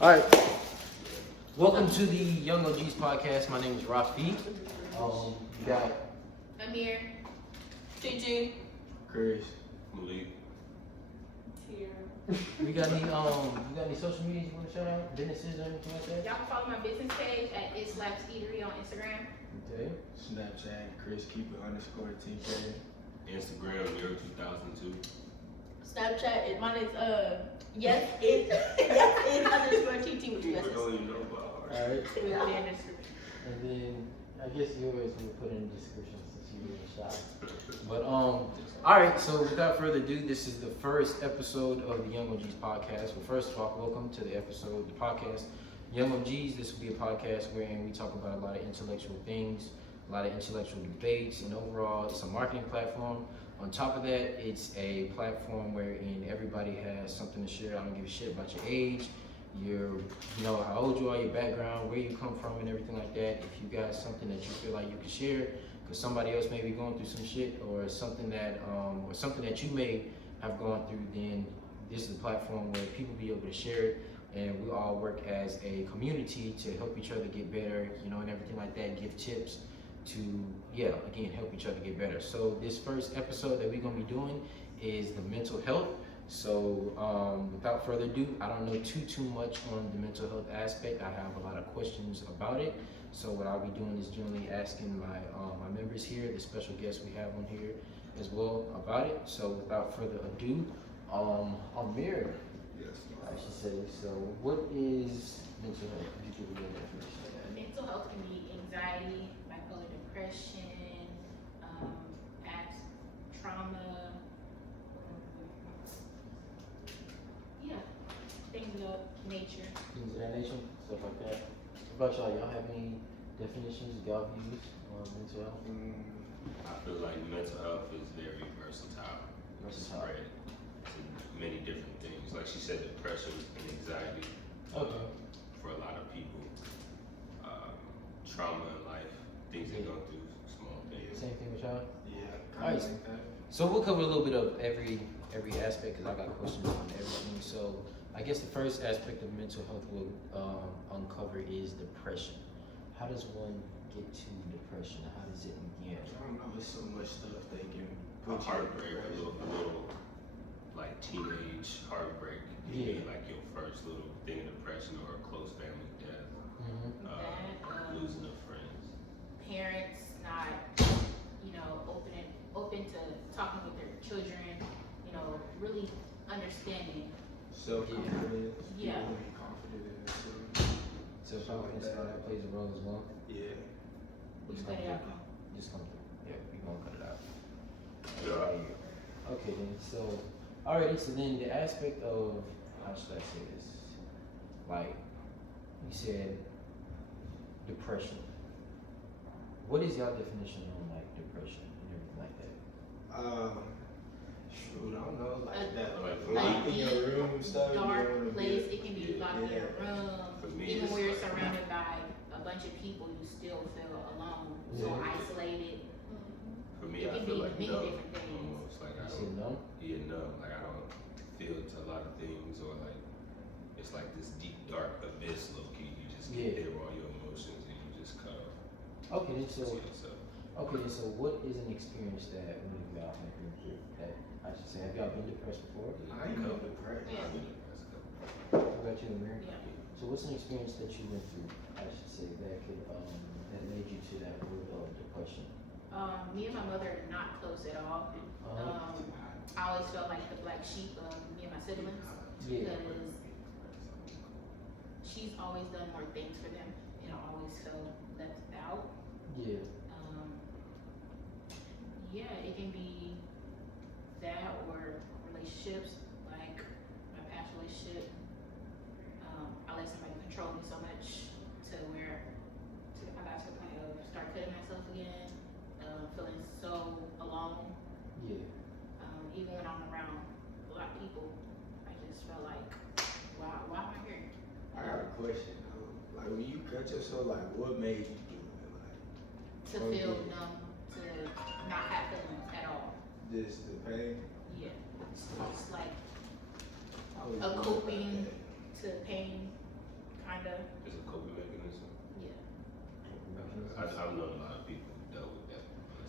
All right. Welcome to the Young OGs podcast. My name is Rafi. You got Amir, Gigi, Chris, Malik. we got any social medias you want to shout out? Businesses or anything like that? y'all can follow my business page at It's Labs Eatery on Instagram. Okay. Snapchat, Chris Keeper _TK. Instagram, Mirror 2002. Snapchat, mine is yes it underscore TT with two People S's. don't even know about All right. With the underscore. And then I guess yours we'll put in the description since you did a shot. But all right. So without further ado, this is the first episode of the Young OGs podcast. Well, first of all, welcome to the episode, the podcast Young OGs. This will be a podcast wherein we talk about a lot of intellectual things, a lot of intellectual debates, and overall, it's a marketing platform. On top of that, it's a platform wherein everybody has something to share. I don't give a shit about your age, how old you are, your background, where you come from, and everything like that. If you got something that you feel like you can share, because somebody else may be going through some shit, or something that you may have gone through, then this is a platform where people be able to share it, and we all work as a community to help each other get better, and everything like that. Give tips to help each other get better. So this first episode that we're gonna be doing is the mental health. So without further ado, I don't know too much on the mental health aspect. I have a lot of questions about it. So what I'll be doing is generally asking my members here, the special guests we have on here as well, about it. So without further ado, Amir, Yes. I should say. So what is mental health? Could you give me a definition of that? Mental health can be anxiety, bipolar depression, trauma, things of that nature. Things of that nature, stuff like that. What about y'all? Y'all have any definitions y'all use on mental health? I feel like mental health is very versatile. Versatile. Spread to many different things. Like she said, depression and anxiety. Okay. For a lot of people. Trauma in life, things they go through, small things. Same thing with y'all? Yeah, Alright. like that. So we'll cover a little bit of every aspect because I got questions on everything. So I guess the first aspect of mental health we'll uncover is depression. How does one get to depression? How does it begin? I don't know, there's so much stuff they can A put heartbreak, a little like teenage heartbreak. Yeah. Like your first little thing of depression or a close family death. That, Losing a friend. parents not, open to talking with their children, really understanding. Self-confidence. Yeah. People ain't confident in themselves. So confidence that plays a role as well. Yeah. Just cut it out. Just come through. Yeah, we gonna cut it out. Yeah. Okay then, so alrighty, so then the aspect of how should I say this? Like you said depression. What is your definition on like depression and everything like that? Shoot, I don't know, like that, Like, locked in your room and stuff. you don't Dark wanna place, be- it can be yeah, locked in your yeah. room. For me, Even it's when you're like- surrounded by a bunch of people, you still feel alone, so Yeah. isolated. For me, It I can feel be like many numb. different things. Almost like I You said don't. no? Yeah, numb. Like I don't feel to a lot of things, or like it's like this deep dark abyss, low key. You just Yeah. can't hear all your emotions, and you just cut off. Okay, then so yourself. what is an experience that one of y'all have been through that I should say, have y'all been depressed before? I ain't no depressed. Yeah. I've been depressed. What about you, Amir? Yeah. So what's an experience that you went through, I should say, that could that led you to that root of depression? Me and my mother are not close at all. I always felt like the black sheep of me and my siblings Yeah. because she's always done more things for them, and I always felt left out. Yeah. It can be that or relationships, like my past relationship. I let somebody control me so much to where I got to the point of start cutting myself again, feeling so alone. Yeah. Even when I'm around a lot of people, I just felt like, wow, why am I here? I got a question though. Like when you cut yourself, like what made you do it? Like To feel numb, to not have feelings at all. just the pain? Yeah, it's like I was a thinking about coping that. to pain kinda, It's a coping mechanism. yeah. I've known a lot of people who dealt with that.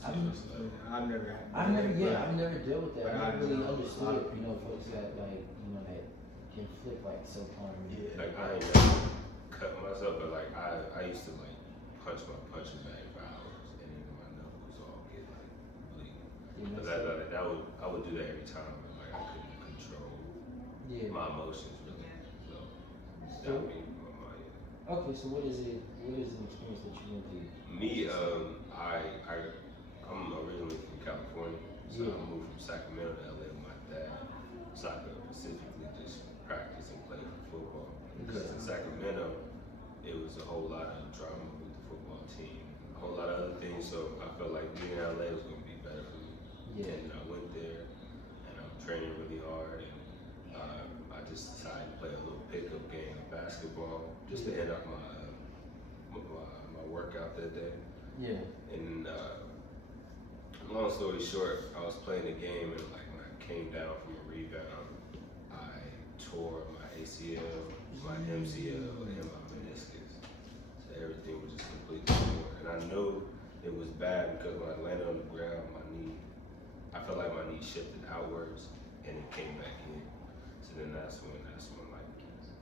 I've It's like, I've never had. I've never dealt with that. I never really know a lot understood, of folks that like, that can flip like self-harm. Yeah. like I ain't never cut myself, but like I used to like punch my punching bag for hours, and then my knuckles all get like bleeding. But I would do that every time, and like I couldn't control my emotions really. So that would be my mind. Okay, so what is an experience that you went through? Me, I'm originally from California, so I moved from Sacramento to LA with my dad, so I could specifically just practice and play football. Because in Sacramento, it was a whole lot of drama with the football team, a whole lot of other things. So I felt like being in LA was going to be better for me. Yeah. And I went there, and I'm training really hard, and I just decided to play a little pickup game of basketball just to end up my workout that day. Yeah. And long story short, I was playing the game, and like when I came down from a rebound, I tore my ACL, my MCL, and my meniscus. So everything was just completely torn. And I knew it was bad because when I landed on the ground, I felt like my knee shifted outwards, and it came back in. So then that's when like,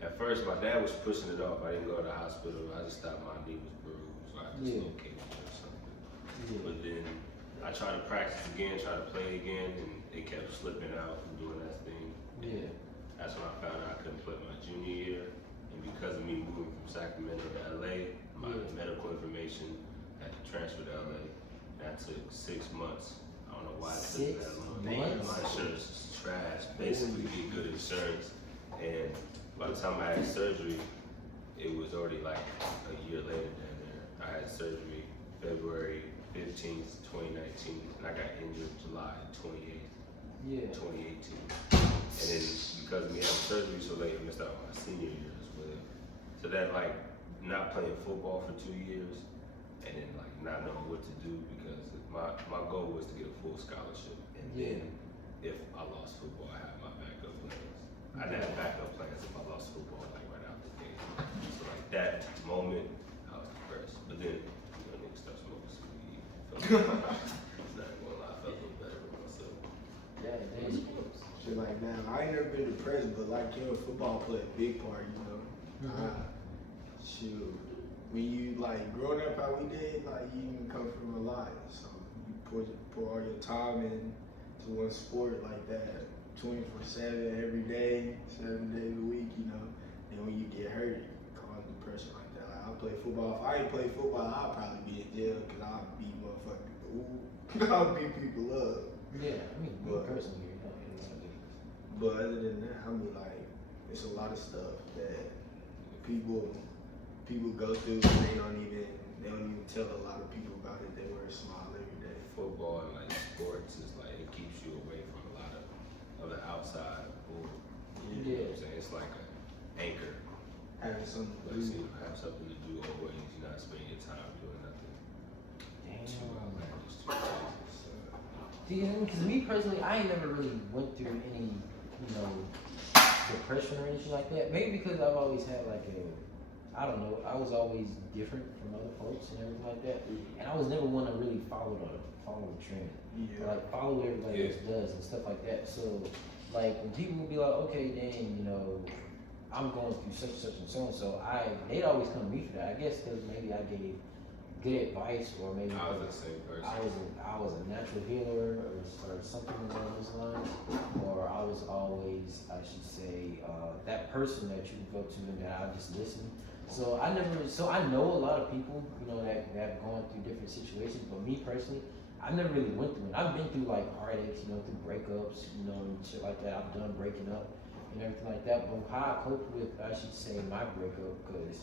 at first my dad was pushing it off. I didn't go to the hospital. I just thought my knee was bruised, so I dislocated it or something. Yeah. But then I tried to practice again, try to play again, and it kept slipping out from doing that thing. Yeah. That's when I found out I couldn't play my junior year. And because of me moving from Sacramento to LA, my medical information had to transfer to LA. That took 6 months. I don't know why it took that long. months? My insurance is trash. Basically, get good insurance. And by the time I had surgery, it was already like a year later than there. I had surgery February 15th, 2019, and I got injured July 28th, 2018. And then because of me having surgery so late, I missed out on my senior year as well. So that like not playing football for 2 years, and then like not knowing what to do because my goal was to get a full scholarship. And then if I lost football, I had my backup plans. I didn't have backup plans if I lost football like right out the gate. So like that moment, I was depressed. But then niggas stopped smoking some weed. Not gonna lie, I felt a little better with myself. Yeah, Shit like that. I ain't never been depressed, but like football played a big part, Shoot. When you like growing up how we did, like you even come from a lot. So you pour all your time into one sport like that, 24/7 every day, 7 days a week, Then when you get hurt, it causes depression like that. Like I play football. If I ain't play football, I'd probably be in jail because I'd beat motherfucking people. I'd beat people up. Yeah, I mean, me personally, But other than that, I mean, like, it's a lot of stuff that people go through and they don't even tell a lot of people about it. They wear a smile every day. Football and like sports is like it keeps you away from a lot of the outside world. You know what I'm saying? It's like an anchor. Having something to Like, so do. you have something to do always. You're not spending your time doing nothing too outlandish, too crazy. Because me personally, I ain't never really went through any, depression or anything like that. Maybe because I've always had like I was always different from other folks and everything like that. And I was never one to really follow the trend. Yeah. Like follow what everybody else does and stuff like that. So like when people would be like, okay, then, I'm going through such and so, they'd always come to me for that. I guess because maybe I gave good advice, or maybe I was the same person. I was a natural healer or something along those lines, or I was always, I should say, that person that you go to and that I just listen. So I know a lot of people, that have gone through different situations, but me personally, I never really went through it. I've been through like heartaches, through breakups, and shit like that. I've done breaking up and everything like that. But how I coped with, I should say, my breakup, because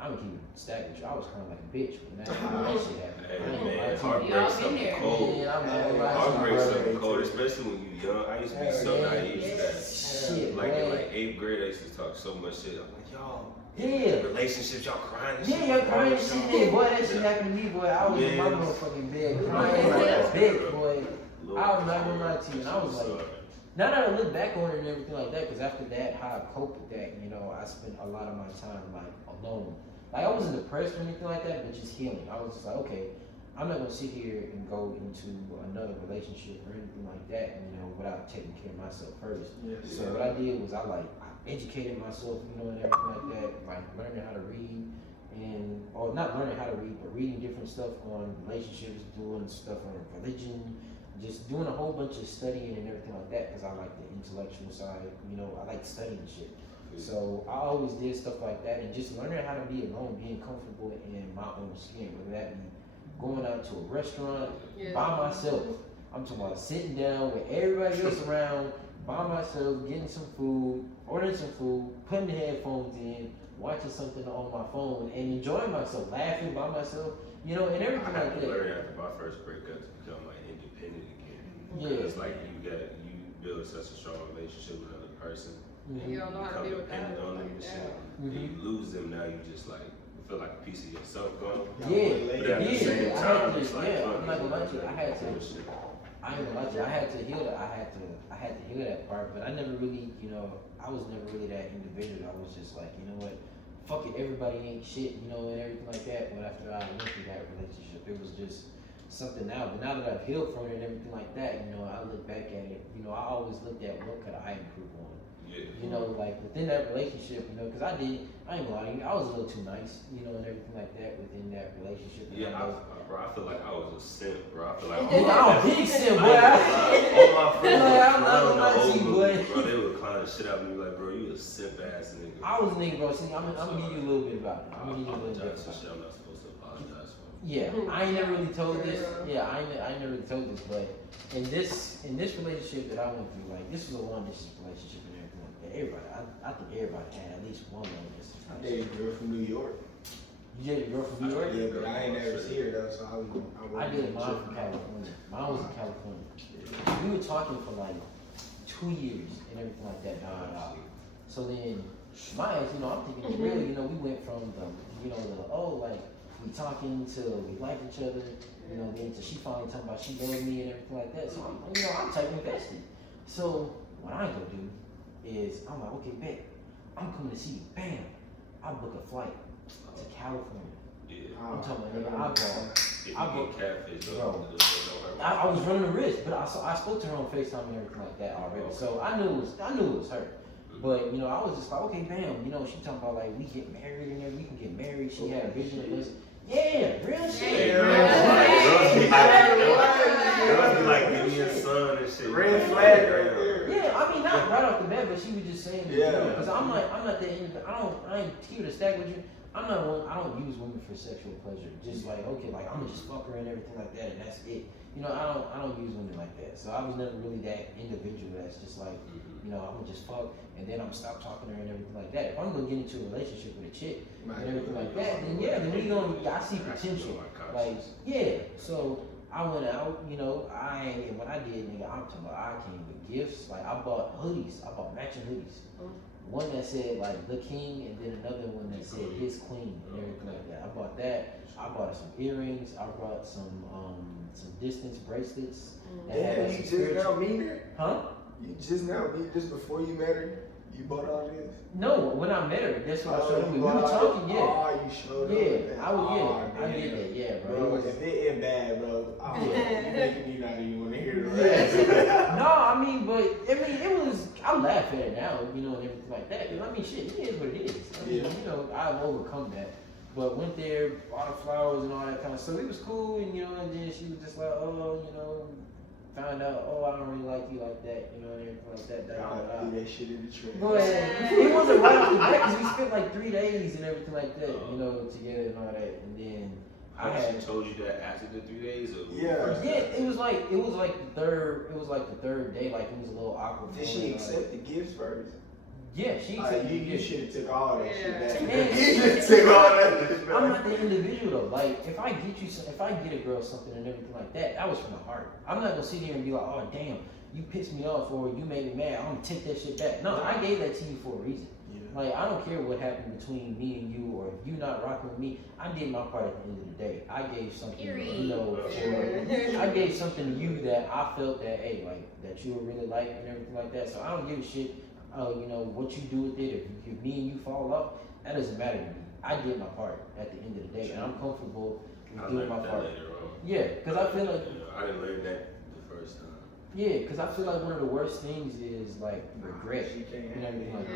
I'm gonna keep it stacked with you. I was crying like a bitch when that shit happened. Hey man, Y'all heartbreak's been something there. cold. Yeah, I'm not gonna lie to you, Heartbreak's brother. something cold, especially when you're young. I used to be so naive to that. Shit, Like in man. like 8th grade, I used to talk so much shit. I'm like, y'all, Yeah. relationships, y'all crying and Yeah, shit. you're crying and Y'all- shit. Yeah, boy, that shit happened to me, boy. I was in my motherfucking bed crying like a bitch, boy. I'm not gonna lie to you. And I was like, now that I look back on it and everything like that, because after that, how I coped with that, you know, I spent a lot of my time like alone. Like I wasn't depressed or anything like that, but just healing. I was just like, okay, I'm not gonna sit here and go into another relationship or anything like that, you know, without taking care of myself first. Yes. So what I did was I educated myself, you know, and everything like that, like learning how to read or not learning how to read, but reading different stuff on relationships, doing stuff on religion, just doing a whole bunch of studying and everything like that, because I like the intellectual side, you know, I like studying shit. So I always did stuff like that, and just learning how to be alone, being comfortable in my own skin, whether that be going out to a restaurant by myself. I'm talking about sitting down with everybody else around, by myself, getting some food, ordering some food, putting the headphones in, watching something on my phone, and enjoying myself, laughing by myself, you know, and everything I like had to that. learn after my first breakup to become like independent again. Yeah. It's like you build such a strong relationship with another person. And you don't know how to become deal with that. dependent on them and shit. And you lose them, now you just like feel like a piece of yourself gone. Yeah, But at the same I time, had to, it's like, yeah, fuck, I'm not gonna lie to you, I had to, bullshit. I ain't gonna lie to you, I had to heal that, I had to heal that part, but I never really, you know, I was never really that individual. I was just like, you know what, fuck it, everybody ain't shit, you know, and everything like that. But after I went through that relationship, it was just something now. But now that I've healed from it and everything like that, you know, I look back at it, you know, I always looked at what could I improve on. Yeah. You know, like within that relationship, you know, because I ain't gonna lie to you, I was a little too nice, you know, and everything like that within that relationship. Yeah, bro, I feel like I was a simp, bro. I feel like Yeah, I was big simp, boy. all my friends Yeah, were I'm not gonna lie to you, clowning boy. over me, bro. They were clowning the shit out of me like, bro, you a simp ass nigga. I was a nigga, bro. See, I'm gonna give you a little bit about it. I'm gonna give you a little bit apologize for about it. shit I'm not supposed to apologize for. Yeah, I ain't never really told this. Yeah, I ain't never really told this, but in this relationship that I went through, like this was a long distance relationship and everything like that. Everybody, I think everybody had at least one long distance I relationship. dated a girl from New York. You dated a girl from New York? Yeah, but I ain't never see her though, so I I did mine from California. Mine was in California. We were talking for like 2 years and everything like that, non-stop. So then, my ass, you know, I'm thinking it's real. You know, we went from the, you know, like we talking till we like each other. You know, then till she finally talking about she loved me and everything like that. So I'm type invested. So what I go do is I'm like, okay, bet, I'm coming to see you. Bam, I book a flight to California. Yeah. I'm talking about, nigga, I bought. If you I get bought- catfish, Bro. don't hurt. I was running a risk, but I spoke to her on FaceTime and everything like that already, so I knew it was her. But you know, I was just like, okay, bam, you know, she talking about like we get married and we can get married. She had a vision of this. Yeah, real shit. Girls be like, give me a son and shit. Red flag right there. Yeah, I mean not right off the bat, but she was just saying, Yeah. because I'm like, I'm not that. I ain't here to stack with you. I don't use women for sexual pleasure. Just like, okay, like I'm gonna just fuck her and everything like that, and that's it. You know, I don't use women like that. So I was never really that individual that's just like, you know, I'm gonna just fuck and then I'm gonna stop talking to her and everything like that. If I'm gonna get into a relationship with a chick and everything like that, then yeah, then I see potential. Like, yeah. So I went out, you know, and what I did, nigga, I'm talking about I came with gifts. Like I bought hoodies. I bought matching hoodies. One that said like the king, and then another one that said his queen and everything like that. I bought that. I bought some earrings. I brought some distance bracelets. that had, Damn, like, you some just spiritual- now meet her? Huh? You just now meet just before you met her? You bought all this? No, when I met her, that's what I showed her. We were bought all talking, this? yeah. Oh, you showed Yeah, up. I would get Oh, it. I man. did that, yeah, bro. Bro, It was- if it end bad, bro, oh, Yeah. you making me not even want to hear the Yeah. rest. No, I mean, but it was. I laugh at it now, you know, and everything like that. I mean, shit, it is what it is. I mean, Yeah. you know, I've overcome that. But went there, bought her flowers and all that kind of stuff. It was cool, and you know, and then she was just like, oh, you know, found out, oh, I don't really like you like that, you know, and everything like that. Y'all threw that shit in the trash. But it wasn't right off the bat because we spent like 3 days and everything like that, you know, together and all that. And then I had. She told you that after the 3 days, or Yeah. Yeah, it was like the third day, like it was a little awkward. Did for she me, accept the gifts first? Yeah, she accepted You the gift. should have took all that shit back. Man, You should have took all that shit I'm back. not the individual though. Like if I get a girl something and everything like that, that was from the heart. I'm not gonna sit here and be like, oh damn, you pissed me off or you made me mad. I'm gonna take that shit back. No, I gave that to you for a reason. Yeah. Like, I don't care what happened between me and you, or if you not rocking with me. I did my part at the end of the day. I gave something, Period. you know, for, I gave something to you that I felt that, hey, like, that you would really like and everything like that. So I don't give a shit, you know, what you do with it. If me and you fall off, that doesn't matter to me. I did my part at the end of the day, and I'm comfortable I with doing learned my that part. later on. Yeah, because I feel like, You know, I didn't learn that the first time. yeah, because I feel like one of the worst things is like regret. She can't You know what I mean? Like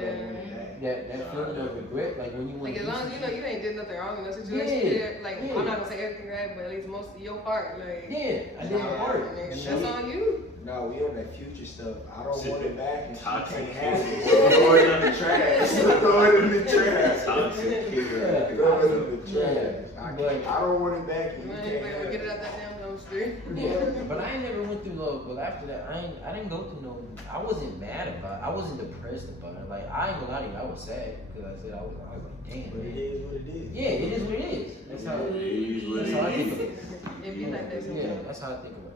Yeah. that feeling of regret, like when you want Like as long as you know you ain't did nothing wrong in that situation, Yeah, like yeah. I'm not gonna say everything right, but at least most of your part, like yeah, I did my part. nigga, You that's know? on you. No, we on that future stuff. I don't want it back, and she Toxic can't have kid. it. So throw it in the trash. Throw it in the trash. Toxic kid. Yeah. Throw it in the trash. But- I don't want it back, and you Man, can't like, have get it it. out that damn dumpster. Yeah, but I ain't never went through love. But after that, I didn't go through no. I wasn't mad about it. I wasn't depressed about it. Like I ain't gonna lie to you, I was sad because I said I was like, damn, But it man. is what it is. Yeah, it is what it is. That's how. It is what That's how I it think is. of it. It be like that Yeah, sometimes. that's how I think of it.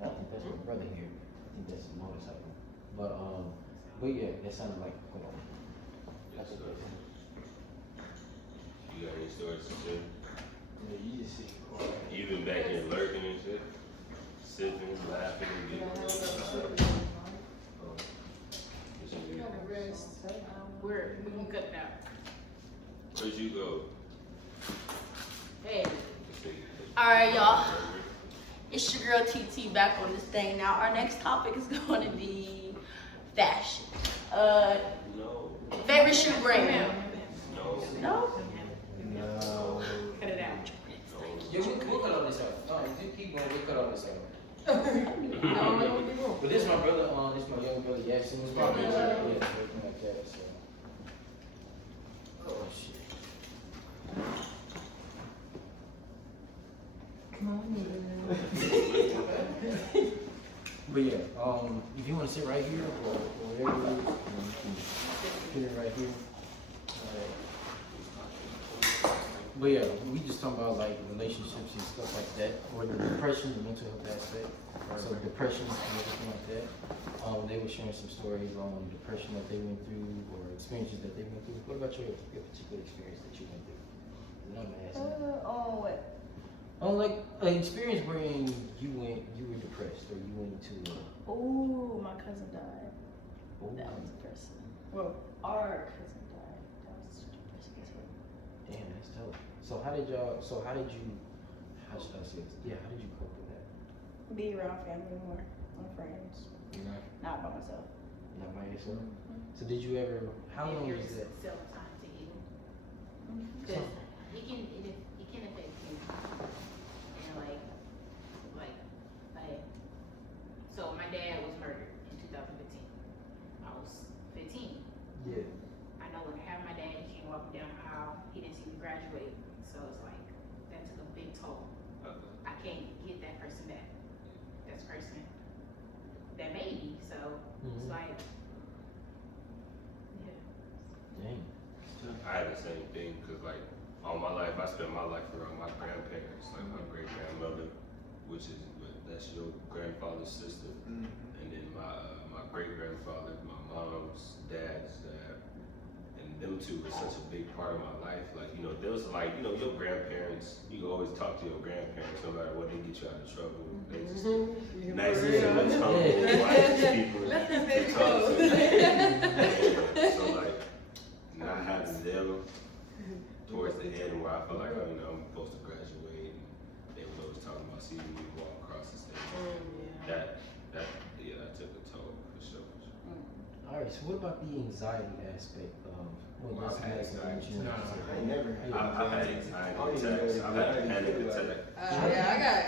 I think that's my brother here. I think that's his motorcycle. But yeah, that sounded like. Hold on. Yes, sir. You got any stories to share? Yeah, you just sit quiet. You been back here lurking and shit? Sipping, laughing, and You getting don't have no What's your You name? gotta rest. We can cut it out. Where'd you go? Hey. Let's see. Alright, y'all. It's your girl TT back on this thing now. Our next topic is going to be fashion. No. Favorite shoe brand? No. No? No. Cut it out. Yeah, we'll cut all this out. No, you keep going. We'll cut all this out. No, But this is my brother. This is my younger brother. Jackson. It's my brother. Yeah, everything like that. So. Oh shit. But yeah, if you want to sit right here or wherever, you can put it right here. Alright. But yeah, we just talking about like relationships and stuff like that, or the depression, the mental health aspect. So depression and everything like that. They were sharing some stories on depression that they went through or experiences that they went through. What about your particular experience that you went through? You know what I'm asking? Oh, what? Like an experience wherein you were depressed or you went into. Oh, my cousin died. Oh, That was depressing. Well, our cousin died. That was depressing as well. damn, that's tough. So how did you? How should I say this? Yeah, how did you cope with that? Be around family more, and friends. You're Not by myself. not by yourself. So did you ever? How long was that? Self time to you. Mm-hmm. Because it can affect you. And like, so my dad was murdered in 2015. I was 15. Yeah. I know when I had my dad, he came walking down the aisle, he didn't see me graduate. So it's like, that took a big toll. I can't get that person back. That's the person that made me. So it's Mhm. like, yeah. Dang. I had the same thing because like all my life I spent my life around my grandparents, like my great grandmother, which is that's your grandfather's sister, Mm. and then my great grandfather, my mom's dad's dad, and them two were such a big part of my life. Like there was like your grandparents. You can always talk to your grandparents no matter what. They get you out of trouble. They just nice and much humble, wise people Let this to baby talk go. to. Yeah, so like not having them towards the end where I felt like I'm supposed to graduate, and they were always talking about seeing me walk across the stage. That took a toll for sure. All right. So what about the anxiety aspect of? Well, I've had anxiety. No, I never had I've had anxiety attacks. I've had a panic attack. Yeah, I got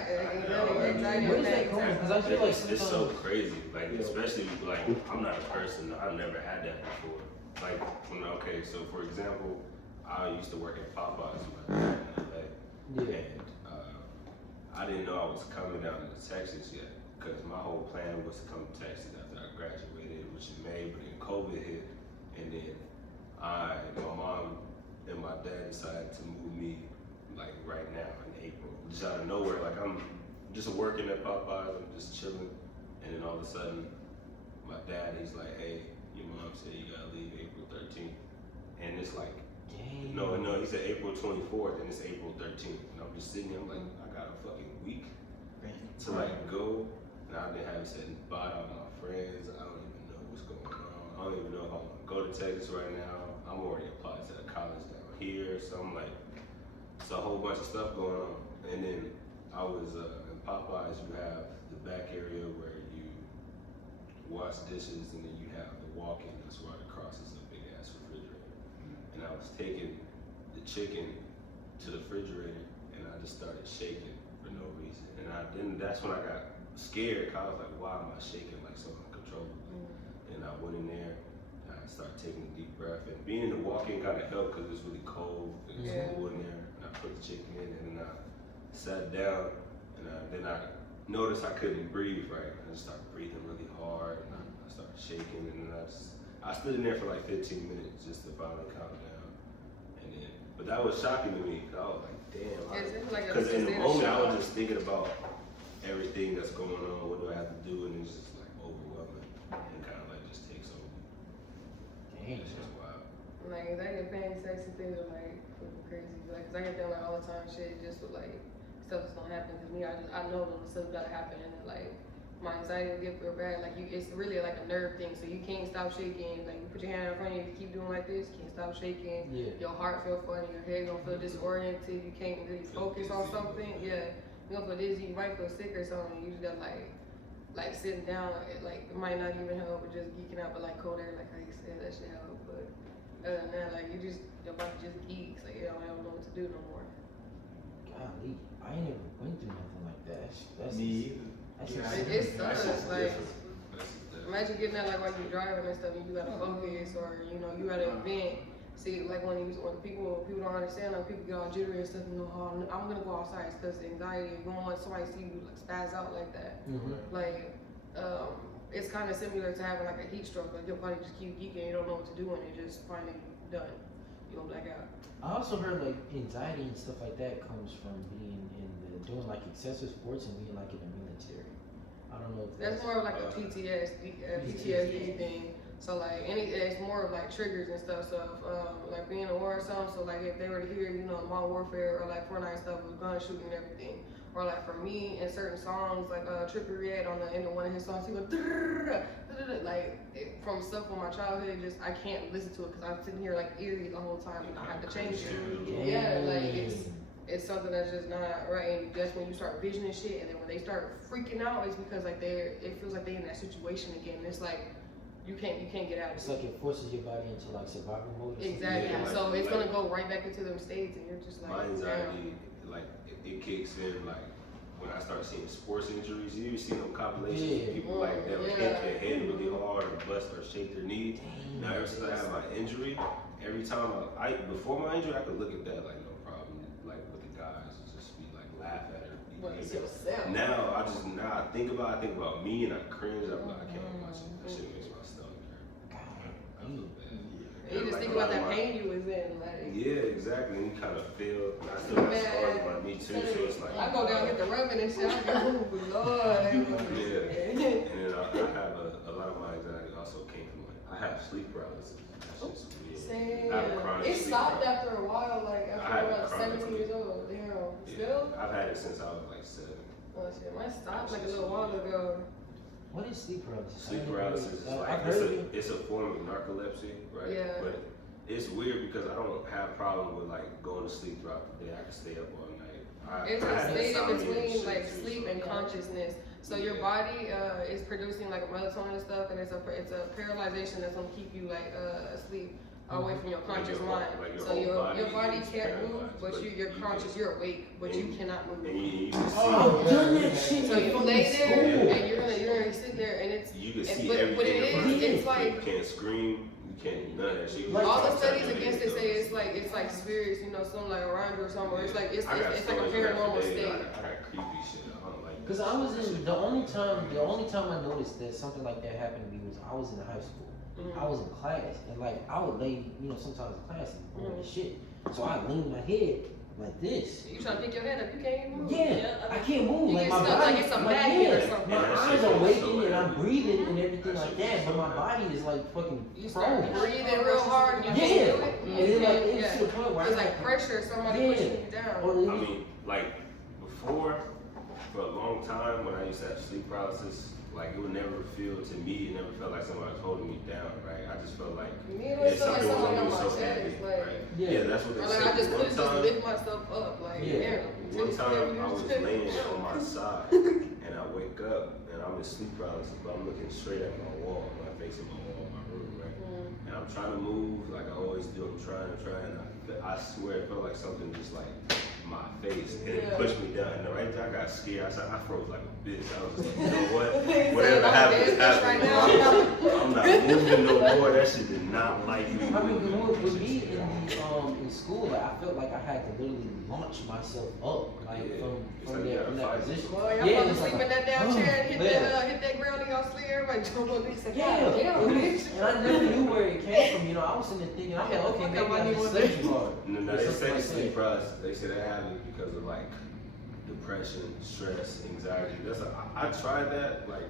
anxiety Where does that attacks. come from? Because I feel like It's so sometimes. crazy, like especially like I'm not a person. I've never had that before. Like so for example, I used to work at Popeyes when I was in LA. Yeah. And I didn't know I was coming down to Texas yet, because my whole plan was to come to Texas after I graduated, which is May, but then COVID hit, and then my mom and my dad decided to move me like right now in April, just out of nowhere. Like I'm just working at Popeyes, I'm just chilling, and then all of a sudden, my dad, he's like, "Hey, your mom said you gotta leave April 13th." and it's like, Dang. no, he said April 24th, and it's April 13th, and I'm just sitting there, I'm like, I got a fucking week to like go, and I've been having said bye to all my friends. I don't even know what's going on. I don't even know if I'm gonna go to Texas right now. I'm already applied to a college down here, so I'm like, it's a whole bunch of stuff going on. And then I was in Popeyes. You have the back area where you wash dishes, and then you have the walk-in that's right across. It's a big ass refrigerator, and I was taking the chicken to the refrigerator, and I just started shaking for no reason. And then that's when I got scared, cause I was like, why am I shaking like so uncontrollably? And I went in there, and I started taking a deep breath, and being in the walk-in kind of helped because it was really cold, it was cool in there, and I put the chicken in, and then I sat down, and then I noticed I couldn't breathe right. I just started breathing really hard, and I started shaking, and then I stood in there for like 15 minutes just to finally calm down. And then, but that was shocking to me, cause I was like, damn. Because in the moment I was just thinking about everything that's going on, what do I have to do, and it's just like overwhelming, and kind of like just takes over. Dang. It's just wild. Like, anxiety and panic attacks and things are like fucking crazy. Like, cause I get them like all the time, shit, just with like stuff that's gonna happen. Cause me, I know when stuff's gotta happen, and then, like my anxiety will get real bad. Like it's really like a nerve thing, so you can't stop shaking. Like you put your hand in front of you, if you keep doing like this, you can't stop shaking. Yeah. Your heart feel funny, your head gonna feel disoriented. You can't really focus on something. Yeah, you gonna feel dizzy. You might feel sick or something. You just got like sitting down, like it might not even help, or just geeking out, but like cold air, like how you said, that should help. But other than that, like your body just geeks, like you don't know what to do no more. Golly, I ain't never went through nothing like that. That's Me either. That's Yeah, insane. It That's sucks, just like different. That's just different. imagine getting that like while you're driving and stuff, and you gotta focus, or you know you at an event. See, like when people don't understand, like people get all jittery and stuff, you know, oh, I'm gonna go outside because anxiety and going on somebody see you like spaz out like that. Mhm. Like, it's kind of similar to having like a heat stroke. Like your body just keep geeking, you don't know what to do, and it just finally done. You gonna black out. I also heard like anxiety and stuff like that comes from being doing like excessive sports and being like in the military. I don't know if That's more of like a PTSD thing. So like it's more of like triggers and stuff. So like being in a war or something. So like if they were to hear, you know, Modern Warfare or like Fortnite stuff with gun shooting and everything. Or like for me in certain songs, like Trippie Redd on the end of one of his songs, he went like from stuff from my childhood. Just I can't listen to it because I'm sitting here like eerie the whole time and I have to change it. Yeah, like it's something that's just not right. And that's when you start visioning shit, and then when they start freaking out, it's because like it feels like they're in that situation again. It's like you can't get out of It's it. like it forces your body into like survival mode. Or Exactly. Yeah, So it's like- gonna go right back into them states, and you're just like, My damn. anxiety, like it kicks in like when I start seeing sports injuries. You see them compilations Yeah. of people like that would hit their head really hard or bust or shake their knee. Dang. Now ever since I had my injury, every time I before my injury I could look at that like no problem, like with the guys and just be like laugh at it. But it's yourself. Now I think about me and I cringe. I'm like I can't watch it. That shit makes my stomach hurt. I feel bad. You just Like, think a lot about of that my- pain you was in, like. Yeah, exactly. And you kind of feel. I still got scars on my knee too, so it's like. I go down and get the rubbing and shit. I go, oh Lord. Yeah. And then I have a lot of my anxiety also came from like I have sleep paralysis. That's just weird. Same. I have chronic It sleep stopped paralysis. after a while, like I after had about chronic 17 years old. Damn. Yeah. Still? I've had it since I was like 7. Oh shit, mine stopped like a little while ago. What is sleep paralysis? Sleep paralysis is like I've heard of it. it's a form of narcolepsy, right? Yeah. But it's weird because I don't have problem with like going to sleep throughout the day. I can stay up all night. It's I a had state in insomnia and between shit, like too, sleep so- and consciousness. So your Yeah. body is producing like a melatonin and stuff, and it's a paralyzation that's gonna keep you like asleep away from your Like conscious your mind. whole- like your So whole your body body is can't move, paralyzed, but but you're you conscious, can- you're awake, but you and- cannot move. And you can see, Oh, I've done that shit. So in you fucking lay there school. and you're gonna sit there and it's you can and- see but everything. it in front of is, you. it's like you can't scream. You can't do none of that shit. You Like- all the just studies outside against your it window. say it's like spirits, you know, something like around you or something. Or it's like it's I got like a stories back paranormal in the day, state. I got creepy shit. I don't like. Cause I was in the only time I noticed that something like that happened to me was I was in high school. I was in class and like I would lay, you know, sometimes in class and bored as shit. So I lean my head like this. You trying to pick your head up, you can't even move. Yeah, I can't move. You Like get my stuck body, like it's a like, magnet or yeah, something. my Yeah, that eyes shit are feels waking so and I'm heavy. breathing and everything That like shit that, feels but so my heavy. body is like fucking You start frozen. breathing real hard and you can't do it. And then like it's Yeah. to the point where It's I like pressure, somebody Yeah. pushing you down. Or I mean, like before, for a long time when I used to have sleep paralysis, like it would never feel to me, it never felt like somebody was holding me down, right? I just felt like Me, it always it's felt like something somebody on was my so heavy, chest, like. right? Yeah. Yeah, that's what they Or like said. I just One couldn't just time, lift myself up, like Yeah. damn. one time I was laying on my side and I wake up and I'm in sleep paralysis, but I'm looking straight at my wall, my face in my wall, my room, right? And I'm trying to move like I always do. I'm trying. I swear it felt like something just like my face and it Yeah. pushed me down. And right there I got scared. I froze like a bitch. I was just like, you know what? He Whatever said, "I'm happens, dead bitch happens. right I'm not moving no more. That shit did not like me. I mean, moving. with me in school, like I felt like I had to literally launch myself up, like Yeah. It's from like you that gotta fight. position. Well, y'all Yeah, probably it's sleep like, in that damn chair and hit yeah. hit that ground and y'all sleep. Everybody jump on this. Like, Yeah, God damn, bitch. and I never knew where it came from. You know, I was sitting there thinking, I'm like, okay, maybe I just slept too hard. No, Or they something say like sleep that. paralysis. They say they have it because of like depression, stress, anxiety. I tried that. Like,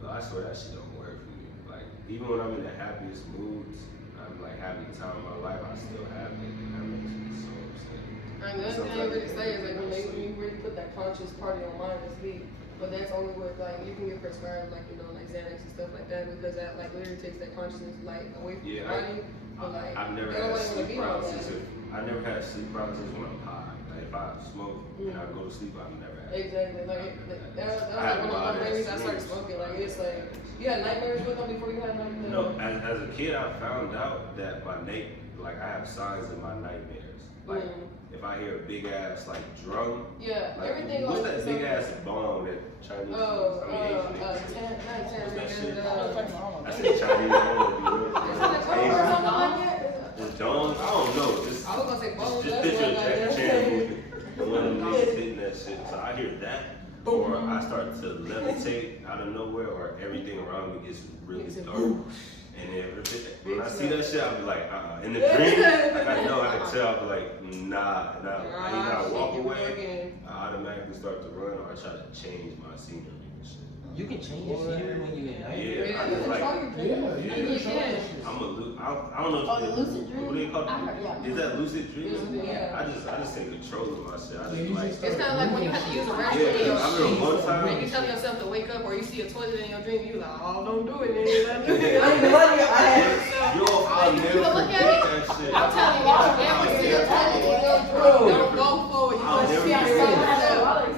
but I swear that shit don't work for me. Like, even when I'm in the happiest moods, I'm like having the time of my life. I still have it, and that makes me so upset. I mean, the only thing I really say is like when you really put that conscious part of your mind to sleep. But that's only with like you can get prescribed like like Xanax and stuff like that because that like literally takes that consciousness like away from your body. But like I've never they don't had want to sleep be like paralysis. that. I never had sleep paralysis when I'm high. Like if I smoke and I go to sleep, I've never had it. Exactly. Like that was I like had one of wild my babies I ass started dreams. smoking. Like it's like you had nightmares with them before you had nightmares. No, as a kid, I found out that like I have signs in my nightmares. Like if I hear a big ass like drum, Yeah, like everything what's like that big ass bong that Chinese? Oh, Asian niggas- not What's that shit? Tan. I said Chinese. I don't know if you Is know. that a dome or something Asian. like that? The dome? I don't know. Just, I was gonna say bones. just That's picture what Jackie like Chan movie. And one of them niggas hitting that shit. So I hear that, or I start to levitate out of nowhere, or everything around me gets really dark. And when I see that shit, I'll be like, In the dream, like I know, I can tell, I'll be like, nah. And I either walk away, I automatically start to run, or I try to change my scenery and shit. You can change your scenery when you're in night. Yeah, I just like, I'm a I don't know if Oh, the lucid dream? What do they call it? I heard, yeah. Is that lucid dreaming? Yeah. I just take control of my shit. I just like. It's kind of like when you have to use a restroom Yeah, in your I remember one time. and you tell yourself to wake up, or you see a toilet in your dream, you like, oh, don't do it, nigga. Yo, I'll never Look forget at that shit. I'm telling you, you never see a toilet in your dream. Don't go for it. You I'll gonna never see forget yourself.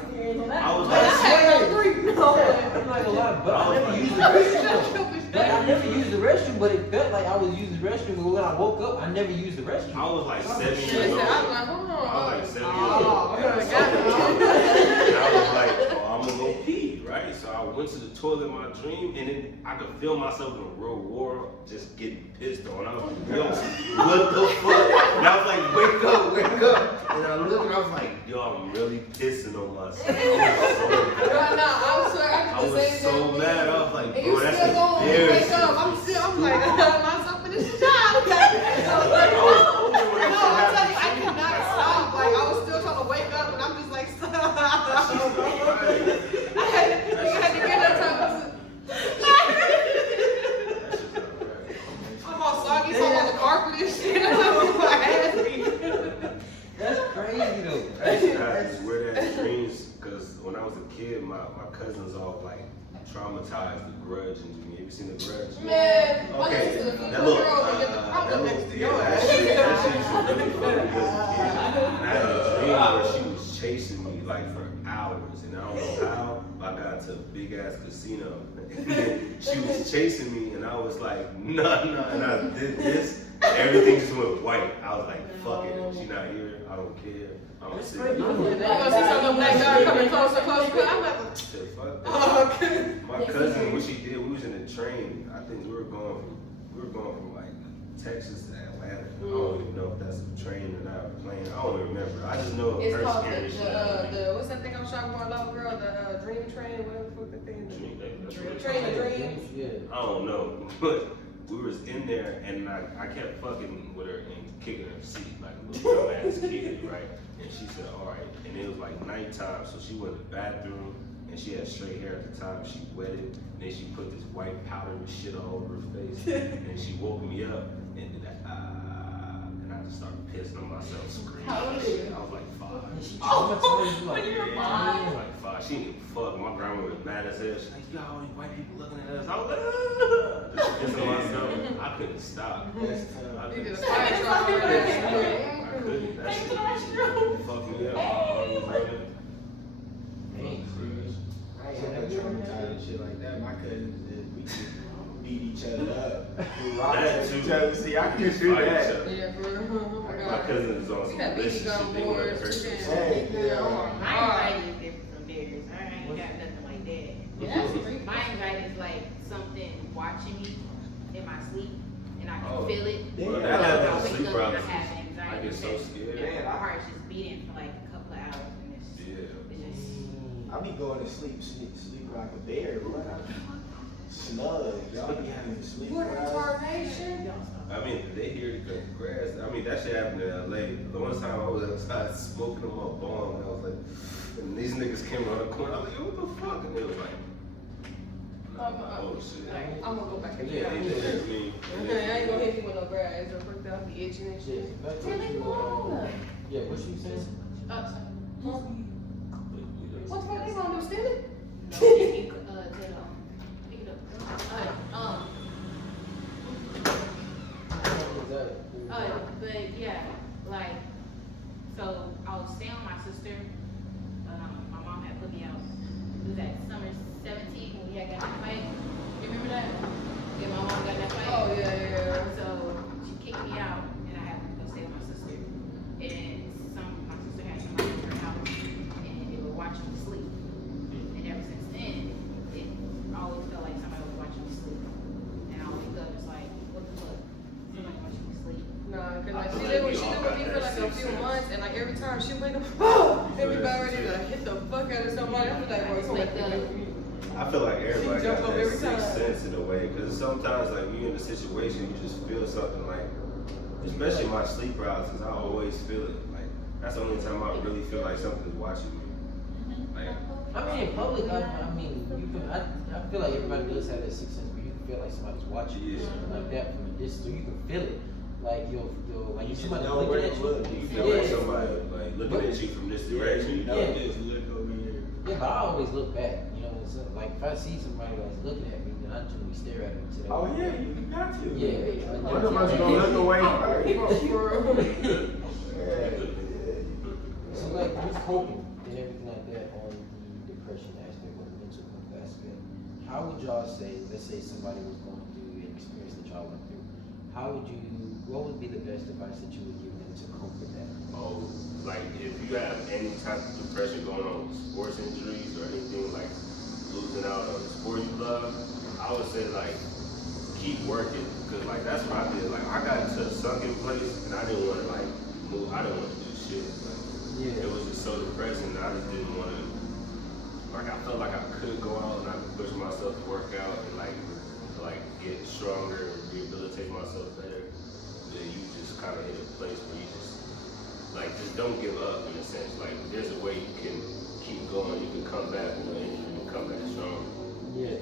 I was But I like, had no dream. No. I'm not gonna lie, but I never used the restroom. Like I never used the restroom, but it felt like I was using the restroom. But when I woke up, I never used the restroom. I was like 7 years I old. was like, hold on. I was like 7 years Oh, old. And I got it. and I was like, oh, I'm gonna go pee, right? So I went to the toilet in my dream, and then I could feel myself in a real war, just getting pissed on. I was like, yo, what the fuck? And I was like, wake up, wake up. And I looked, and I was like, yo, I'm really pissing on myself. I was so mad. I was like, And you bro, that's still going when you wake embarrassing. up. I'm like, myself in this job. No, I'm telling you, I could not stop. Like, I was still trying to wake up, and I'm just like, stop. I had to get up. I'm all soggy, so I'm on the carpet and shit. My ass beat. That's crazy though. I used to have these weird ass dreams because when I was a kid, my cousins all like traumatized The Grudge and me. Have you seen The Grudge? Man, my Okay, sister, the that little, girl, and then the that problem little, next to yeah, yours. that shit used to really fuck me as a kid. And I had a dream where she was chasing me like for hours, and I don't know how, but I got to a big ass casino, and then she was chasing me, and I was like, nah, and I did this, everything just went white. I was like, fuck it, she not here, I don't care, I'm gonna sit You're here. gonna see some of them black guys coming closer, closer. I'm like, Shit, fuck that. oh, okay. My cousin, what she did, we was in the train. I think we were going from like Texas to Atlanta. I don't even know if that's a train or not, a plane. I don't even remember. I just know It's her called scared the shit out of me. the what's that thing I was talking about, little girl? The dream train, whatever the fuck that thing is. That's what it's Train of called. dreams. Yeah. I don't know, but we was in there and I kept fucking with her and kicking her seat like a little dumbass kid, right? And she said, all right. And it was like nighttime, so she went to the bathroom and she had straight hair at the time. She wetted, and then she put this white powdery shit all over her face. And she woke me up and did that, and started pissing on myself, screaming. How old are you? I was like 5. And she traumatized you like, When you were I five. was like 5. She didn't give a fuck. My grandma was mad as hell. She's like, yo, these white people looking at us. I was like, just pissing on myself. I couldn't stop. That's tough. I You did couldn't a stop. fire truck already. I couldn't. That shit fucked me up. My heart was hurting. dang, serious. I ain't had no traumatized and shit like that. My cousins did. We just beat each other up. We rocked That each too. other. See, I can do Fight each that. other. Yeah, for real. Oh my My God. cousin is on We some got BB relationship. gun They want to boards. hurt We themselves. Hey, can- yeah. Oh my My God. anxiety is different from theirs. I ain't got nothing like that. Yeah, that's pretty. My anxiety is like something watching me in my sleep, and I can Oh. feel it. Damn. Well, And that I level of wake sleep up and I paralysis. have I anxiety. get so scared. And my heart's just beating for like a couple of hours, and it's Yeah. just. I be going to sleep like a bear. What? Snug. Y'all be having to sleep. You in paralysis. retardation? I mean, they here to cut the grass. I mean, that shit happened in LA. The one time I was outside smoking on my bong, and I was like, and these niggas came around the corner. I was like, yo, what the fuck? And they was like, oh shit. I'm gonna go back and Yeah, they get just it. hit me. Okay, I ain't gonna hit you with no grass. Or freaked out, be itching and shit. Yeah, back to Really you, cool. yeah, what you saying? What the fuck they gonna do, steal it? No, pick it up. But yeah, like, so I was staying with my sister. My mom had put me out. It was at summer 17 when we had got in that fight. You remember that? Yeah, my mom got in that fight. Oh, yeah. So she kicked me out, and I had to go stay with my sister. And my sister had somebody in her house, and they would watch me sleep. And ever since then, it always felt like somebody was watching me sleep. And I wake up, it's like, what the fuck? Somebody watching me sleep. Nah, cause I like feel she like lived we with all me got for that like a sixth few sense. months, and like every time she wake up, everybody ready to hit the fuck out of somebody. I'm like, bro, you gonna make that for me. I feel like everybody She jump got up that every sixth time. sense in a way, because sometimes like you in a situation, you just feel something like, especially my sleep paralysis, I always feel it. Like that's the only time I really feel like something's watching me. Like I mean, in public, I mean, you can. I feel like everybody does have that sixth sense, but you can feel like somebody's watching you, Yeah. something like that from a distance. So you can feel it, like like You if just somebody know where looking to at you. look. you You feel know like Yeah. somebody like looking at you from this direction. You know, Yeah. just look over here. Yeah, but I always look back. You know, so, like if I see somebody that's looking at me, then I generally stare at them. To that Oh yeah, you got to. Yeah. One of us gonna look away first. So like with coping and everything like that on the depression aspect or the mental health aspect, how would y'all say, let's say somebody was going through an experience that y'all went through, what would be the best advice that you would give them to cope with that? Oh, like if you have any type of depression going on with sports injuries or anything like losing out on the sport you love, I would say like keep working, because like that's what I did. Like I got into a sunken place and I didn't want to like move. I didn't want to do shit. Like, it was just so depressing that I just didn't want to. Like I felt like I could go out and I could push myself to work out and like get stronger and rehabilitate myself better. Then you just kind of hit a place where you just don't give up in a sense. Like there's a way you can keep going. You can come back from an injury and come back strong. Yeah.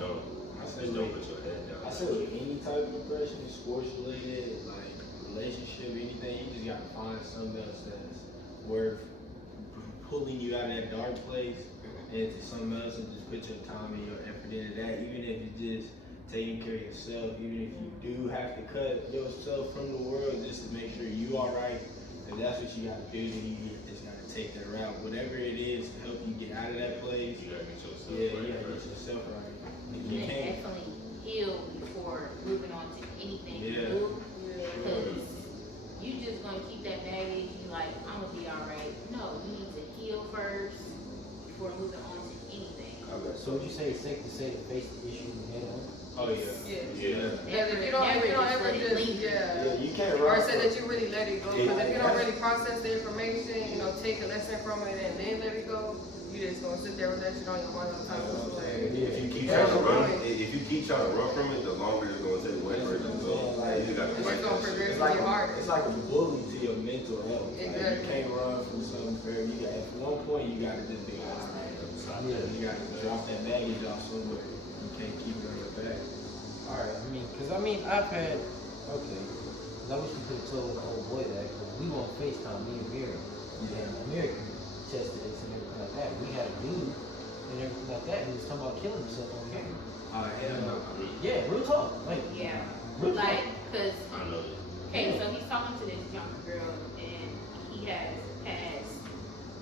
Just don't put your head down. I said with any type of depression, sports related, like relationship, anything, you just gotta find something else that's worth pulling you out of that dark place into something else and just put your time and your effort into that. Even if it's just taking care of yourself, even if you do have to cut yourself from the world just to make sure you are right, if that's what you gotta do, then you just gotta take that route. Whatever it is to help you get out of that place, You gotta get yourself yeah, right you gotta first. get yourself right. If You you can't, definitely heal before moving on to anything Yeah. new. Because you just gonna keep that baggage, you like, I'm gonna be alright. No, you need to heal first before moving on to anything. So would you say it's safe to say to face the issue head on? oh yeah. Yeah. Yeah. If you don't ever let it just, linger. Yeah, you can't Or run. say that you really let it go. Because if you don't Yeah. really process the information, take a lesson from it and then let it go, you just gonna sit there with that shit on your mind all the time. So, like, If you keep That's trying to run, right. if you keep trying to run from it, the longer it's gonna take away from it to go. Like, you gotta It's fight gonna that shit. progress. It's like, Really hard. it's like a bully to your mental health. Like, you Exactly. can't run from something forever. You got, at one point, you gotta just be alright. You gotta drop that baggage off somewhere. You can't keep it on your back. Alright, I've had, okay, Because I wish we could have told the old boy that, because we were on FaceTime, me and Mary. And Mary tested this and everything like that. We had a dude and everything like that who was talking about killing himself on camera. Hell no. Yeah, real talk. Like, Yeah. real talk. Like, cause, I know this. okay, so he's talking to this young girl and he has past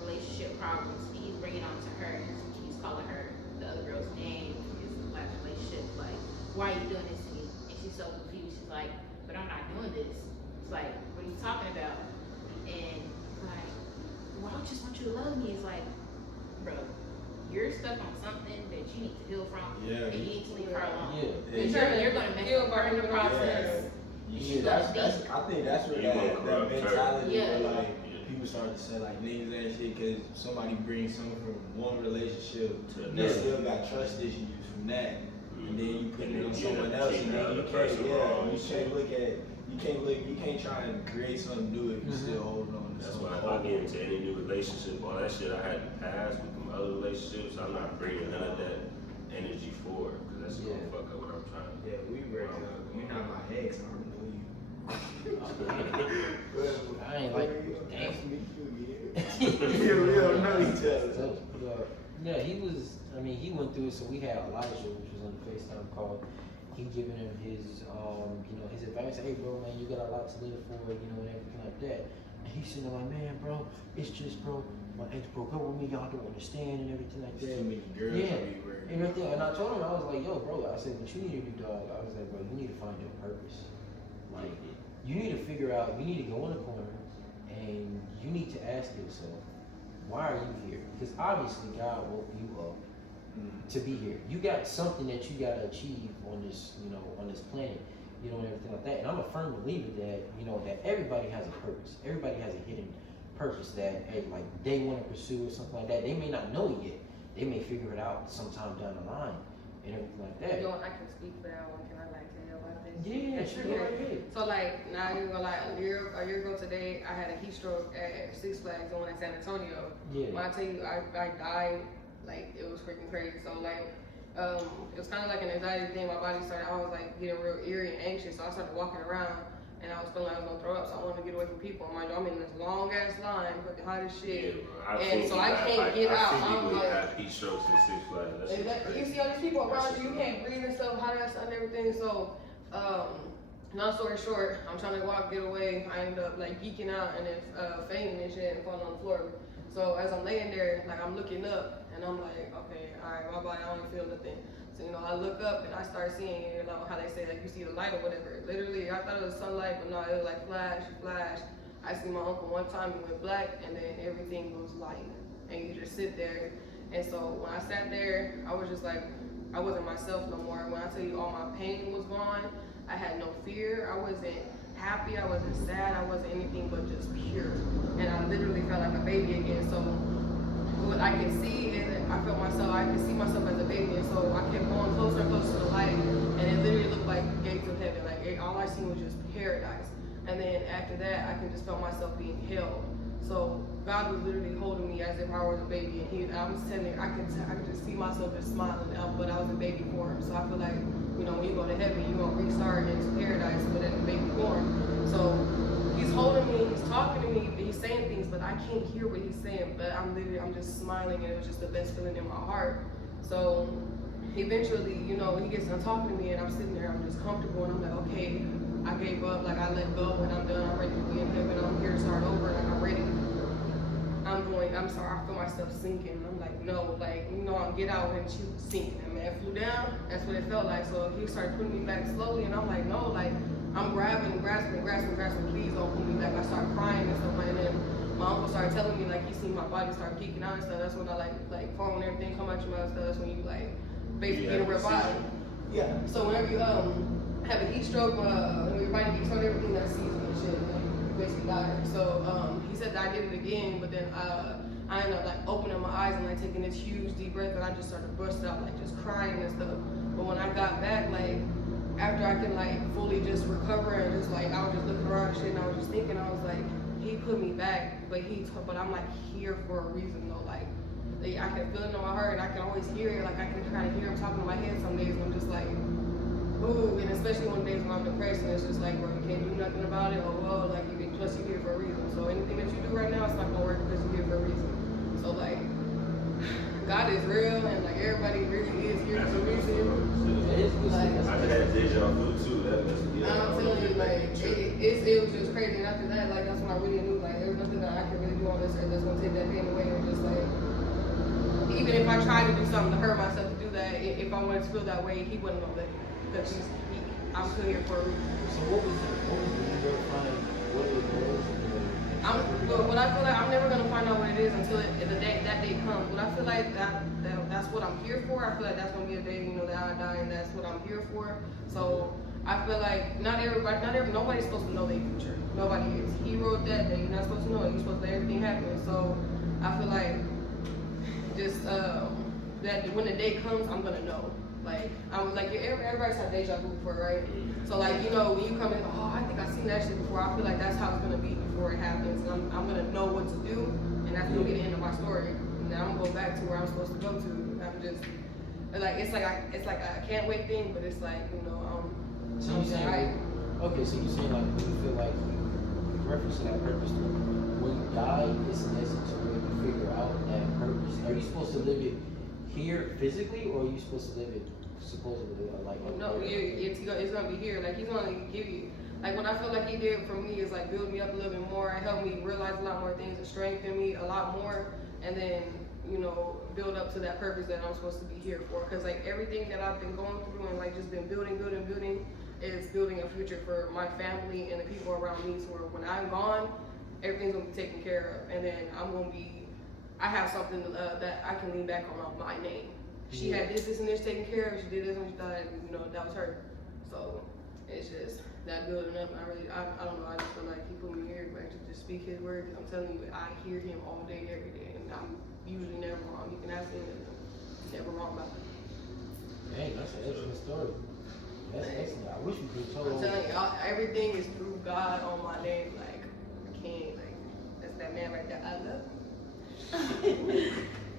relationship problems. He's bringing on to her and he's calling her the other girl's name from his last relationship. Like, why are you doing this to me? And she's so confused. She's like, but I'm not doing this. It's like, what are you talking about? And like, well, I just want you to love me. It's like, bro, you're stuck on something that you need to heal from. Yeah. And you need to leave her alone. Yeah. Because you're gonna mess up her in the process. Yeah, that's I think that's where You that gonna corrupt her. mentality Yeah. where like people start to say like niggas and shit because somebody brings something from one relationship To they another. still got trust issues from that. And then you put it on And then someone you else cheat and then on you the can't person yeah, wrong. you can't try and create something new if you still holding on to That's something. why if I get into any new relationship, all that shit I had to pass with them other relationships, I'm not bringing none of that energy forward because that's gonna Yeah. fuck up what I'm trying to do. Yeah, we break up. You're not my ex, I don't know you. I ain't like, damn. We don't know each other. So, yeah, he was, I mean, he went through it, so we had Elijah, which was on the FaceTime call. He giving him his, his advice. Hey, bro, man, you got a lot to live for, and everything like that. And he's sitting there like, man, bro, it's just, bro, my ex broke up with me, y'all don't understand, and everything like There's that. too many girls Yeah. everywhere. Everything. And I told him, I was like, yo, bro, I said, what you need to do, dog, I was like, bro, you need to find your purpose. Like, you need to figure out, you need to go in the corner, and you need to ask yourself, why are you here? Because obviously God woke you up to be here. You got something that you gotta achieve on this, on this planet, and everything like that. And I'm a firm believer that, that everybody has a purpose. Everybody has a hidden purpose that, hey, like they want to pursue or something like that. They may not know it yet. They may figure it out sometime down the line and everything like that. You know, I can speak for that one. Can I like tell about this? Yeah, sure, go right ahead. So like now you're gonna like a year ago today, I had a heat stroke at Six Flags going in San Antonio. Yeah. When I tell you I died, like it was freaking crazy. So like it was kind of like an anxiety thing. My body started, I was like getting real eerie and anxious. So I started walking around and I was feeling like I was gonna throw up. So I wanted to get away from people. Mind you, I'm in this long ass line, fucking hot as shit. And so I can't get out. I I'm see people like, have heat strokes in Six Flags. That shit's exactly. You crazy. see all these people around you, you can't breathe and stuff, hot ass and everything. So, long story short, I'm trying to get away. I end up like geeking out and then fainting and shit and falling on the floor. So as I'm laying there, like I'm looking up and I'm like, okay, all right, my body, I don't feel nothing. So I look up and I start seeing, how they say like you see the light or whatever. Literally, I thought it was sunlight, but no, it was like flash. I see my uncle one time, he went black, and then everything goes light, and you just sit there. And so when I sat there, I was just like, I wasn't myself no more. When I tell you all my pain was gone, I had no fear. I wasn't happy. I wasn't sad. I wasn't anything but just pure. And I literally felt like a baby again. So what I could see is I could see myself as a baby. And so I kept going closer and closer to the light. And it literally looked like the gates of heaven. Like all I seen was just paradise. And then after that, I could just feel myself being held. So God was literally holding me as if I was a baby, and I was telling I could just see myself just smiling, but I was in baby form. So I feel like, when you go to heaven, you're gonna restart into paradise, but in baby form. So he's holding me, he's talking to me, he's saying things, but I can't hear what he's saying. But I'm just smiling, and it was just the best feeling in my heart. So eventually, he gets done talking to me, and I'm sitting there, I'm just comfortable, and I'm like, okay, I gave up, like I let go, and I'm done. I'm ready to be in heaven. I'm here to start over, like I'm ready. I'm sorry, I feel myself sinking. I'm like, no, like, I'll get out and you sinking. And man, flew down. That's what it felt like. So he started putting me back slowly, and I'm like, no, like, I'm grasping. Please don't pull me back. I started crying and stuff like that. And then my uncle started telling me, like, he seen my body start geeking out and stuff. That's when I like phone and everything come out your mouth and stuff. That's when you like basically get a real body. Yeah. So whenever you have a heat stroke, when your body geeks out, everything that season and shit, like, you basically die. So he said that I did it again, but then I ended up like opening my eyes and like taking this huge deep breath, and I just started busting out, like just crying and stuff. But when I got back, like after I could like fully just recover and just like I was just looking around and shit, and I was just thinking, I was like, he put me back, but I'm like here for a reason though. Like I can feel it in my heart, and I can always hear it. Like I can kind of hear him talking in my head some days, and I'm just like, move, and especially on days when I'm depressed, and it's just like, bro, you can't do nothing about it, or well, like, plus you're here for a reason. So anything that you do right now, it's not gonna work because you're here for a reason. So like, God is real, and like everybody really is here for a reason. It is good Like, stuff. I had deja vu too. That was I'm telling you, like, it was just crazy. And after that, like, that's when I really knew, like, there's nothing that I can really do on this earth that's gonna take that pain away. And just like, even if I tried to do something to hurt myself to do that, if I wanted to feel that way, he wouldn't know that because I'm still here for a reason. So what was the New York find? What it was? What I feel like I'm never gonna find out what it is until that day comes. But I feel like that's what I'm here for. I feel like that's gonna be a day, that I die, and that's what I'm here for. So I feel like nobody's supposed to know their future. Nobody is. He wrote that you're not supposed to know it. You're supposed to let everything happen. So I feel like just that when the day comes, I'm gonna know. Like I'm like everybody's had deja vu before, right? So like when you come in, I think I've seen that shit before. I feel like that's how it's gonna be before it happens. And I'm gonna know what to do, and that's gonna be the end of my story. And then I'm gonna go back to where I'm supposed to go to. I'm just like it's like a can't wait thing, but it's like So you saying okay? So you saying like when you feel like you reference to that purpose, when you die, it's in essence where you figure out that purpose. Are you supposed to live it here physically, or are you supposed to live it supposedly like? No, it's gonna be here. Like he's gonna give you. Like what I feel like he did for me is like build me up a little bit more, help me realize a lot more things, and strengthen me a lot more, and then build up to that purpose that I'm supposed to be here for. Because like everything that I've been going through and like just been building is building a future for my family and the people around me. So when I'm gone, everything's gonna be taken care of, and then I have something that I can lean back on my name. She had this, and this taken care of. She did this when she died. That was her. So it's just that building up. I don't know. I just feel like he put me here, like to just speak his word. I'm telling you, I hear him all day, every day, and I'm usually never wrong. You can ask him, he's never wrong about it. Dang, that's an excellent story. That's excellent. I wish we could tell. I'm telling you, everything is through God on my name. Like I can't. Like that's that man right there. I love.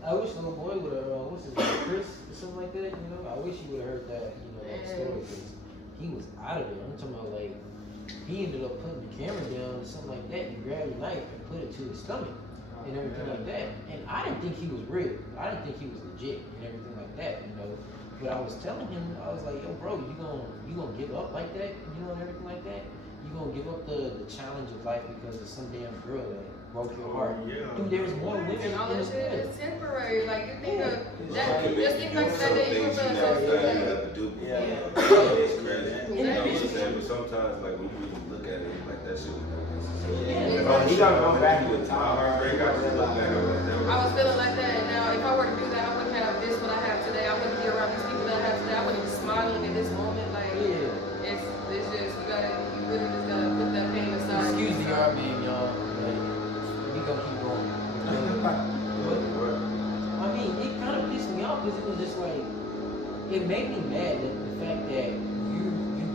I wish little boy would have, what's his name, Chris or something like that. I wish he would have heard that, that story, because he was out of there. I'm talking about like he ended up putting the camera down or something like that, and he grabbed a knife and put it to his stomach and everything like that. And I didn't think he was real. I didn't think he was legit and everything like that, But I was telling him, I was like, yo, bro, you gonna give up like that, and everything like that? You gonna give up the challenge of life because of some damn girl that broke your heart? Yeah. Dude, there's more women And all in that this shit world. is temporary. Like you think of that. Some Just think back to that day you were feeling so you sick. have to do before. Yeah. It's crazy. You know what I'm saying? But sometimes, like when you really look at it, like that shit was no necessary. Yeah. He gotta go back with with my heartbreak. I just look back on that. I was feeling like that, and now if I were to do that, I wouldn't have this what I have today. I wouldn't be around these people that I have today. I wouldn't be smiling in this moment. Like it's just you really just gotta put that pain aside. Excuse the RV, y'all. Like, we gonna keep going. I mean, it kind of pissed me off because it was just like, it made me mad that the fact that you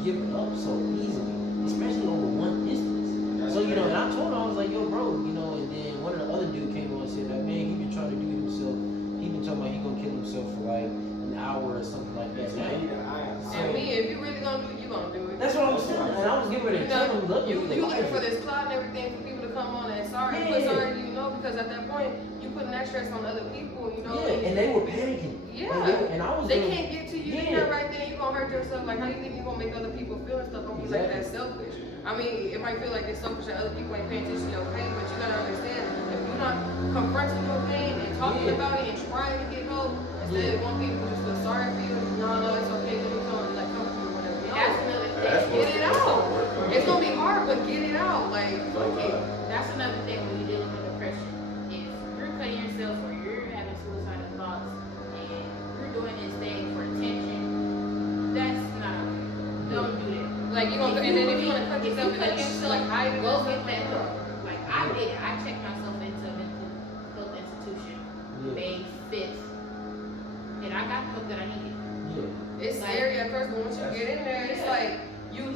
give up so easily, especially over one instance. So, and I told him, I was like, yo, bro, and then one of the other dude came on and said, like, man, he been trying to do it himself. He been talking about he gonna kill himself for like an hour or something like that. And me, if you really gonna do it, you gonna do it. That's what I was saying, and I was getting ready to tell him, look, you looking for this plot and everything for people to come on and sorry, because at that point you putting that stress on other people, Yeah, and they were panicking. Yeah, and I was. They can't get to you. You're right there. You gonna hurt yourself. Like how you think you gonna make other people feel and stuff? Don't be like that selfish. I mean, it might feel like it's selfish that other people ain't paying attention to your pain, but you gotta understand if you're not confronting your pain and talking about it and trying to get help, instead of one people just feel sorry for you. No, it's okay. Let me come through whatever. That's another thing. Get it out. It's gonna be hard, but get it out. Like, Okay, that's another thing when you're dealing with depression. If you're cutting yourself or you're having suicidal thoughts and you're doing this thing for attention, that's not okay. Don't do that. Like you gonna, and then if you wanna cut yourself, like hide it, go get that help. Like I did it. I checked myself into a mental health institution May 5th, and I got the help that I needed. It's scary at first, but once you get in there, it's like you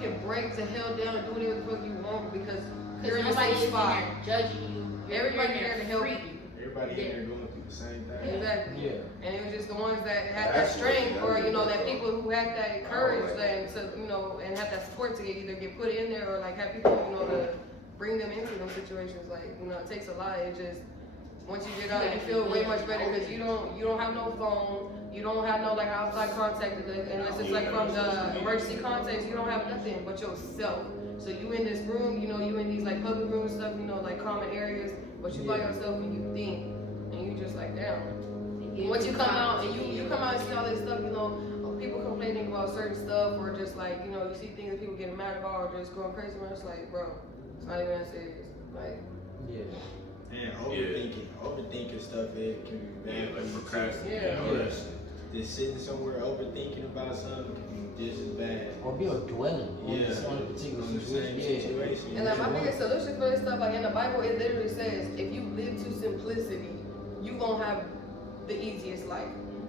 can break the hell down and do whatever the fuck you want because you're in the Nobody safe is in spot. there judging you. Everybody You're there to help free. you. everybody in there going through the same thing. Exactly. Yeah. And it was just the ones that had that That's strength, what- or you know, that people who had that courage, like and to you know, and have that support to either get put in there or like have people, you know, to bring them into those situations. Like you know, it takes a lot. It just once you get out, you feel way much better because you don't have no phone, you don't have no like outside contact unless it's like from the emergency contacts. You don't have nothing but yourself. So you in this room, you know, you in these like public rooms and stuff, you know, like common areas, but you by yourself and you think, and you just like damn. Once you come out and you come out and see all this stuff, you know, people complaining about certain stuff or just like, you know, you see things that people getting mad about or just going crazy, man, it's like, bro, it's not even that serious. Like, Yeah. And overthinking stuff, it can be bad. Yeah, like procrastinating, Yeah. all that shit. Just sitting somewhere overthinking about something can be just as bad. Or be dwelling on a particular on the same situation. situation. and like my biggest solution for this stuff, like in the Bible, it literally says, if you live to simplicity, you gonna have the easiest life.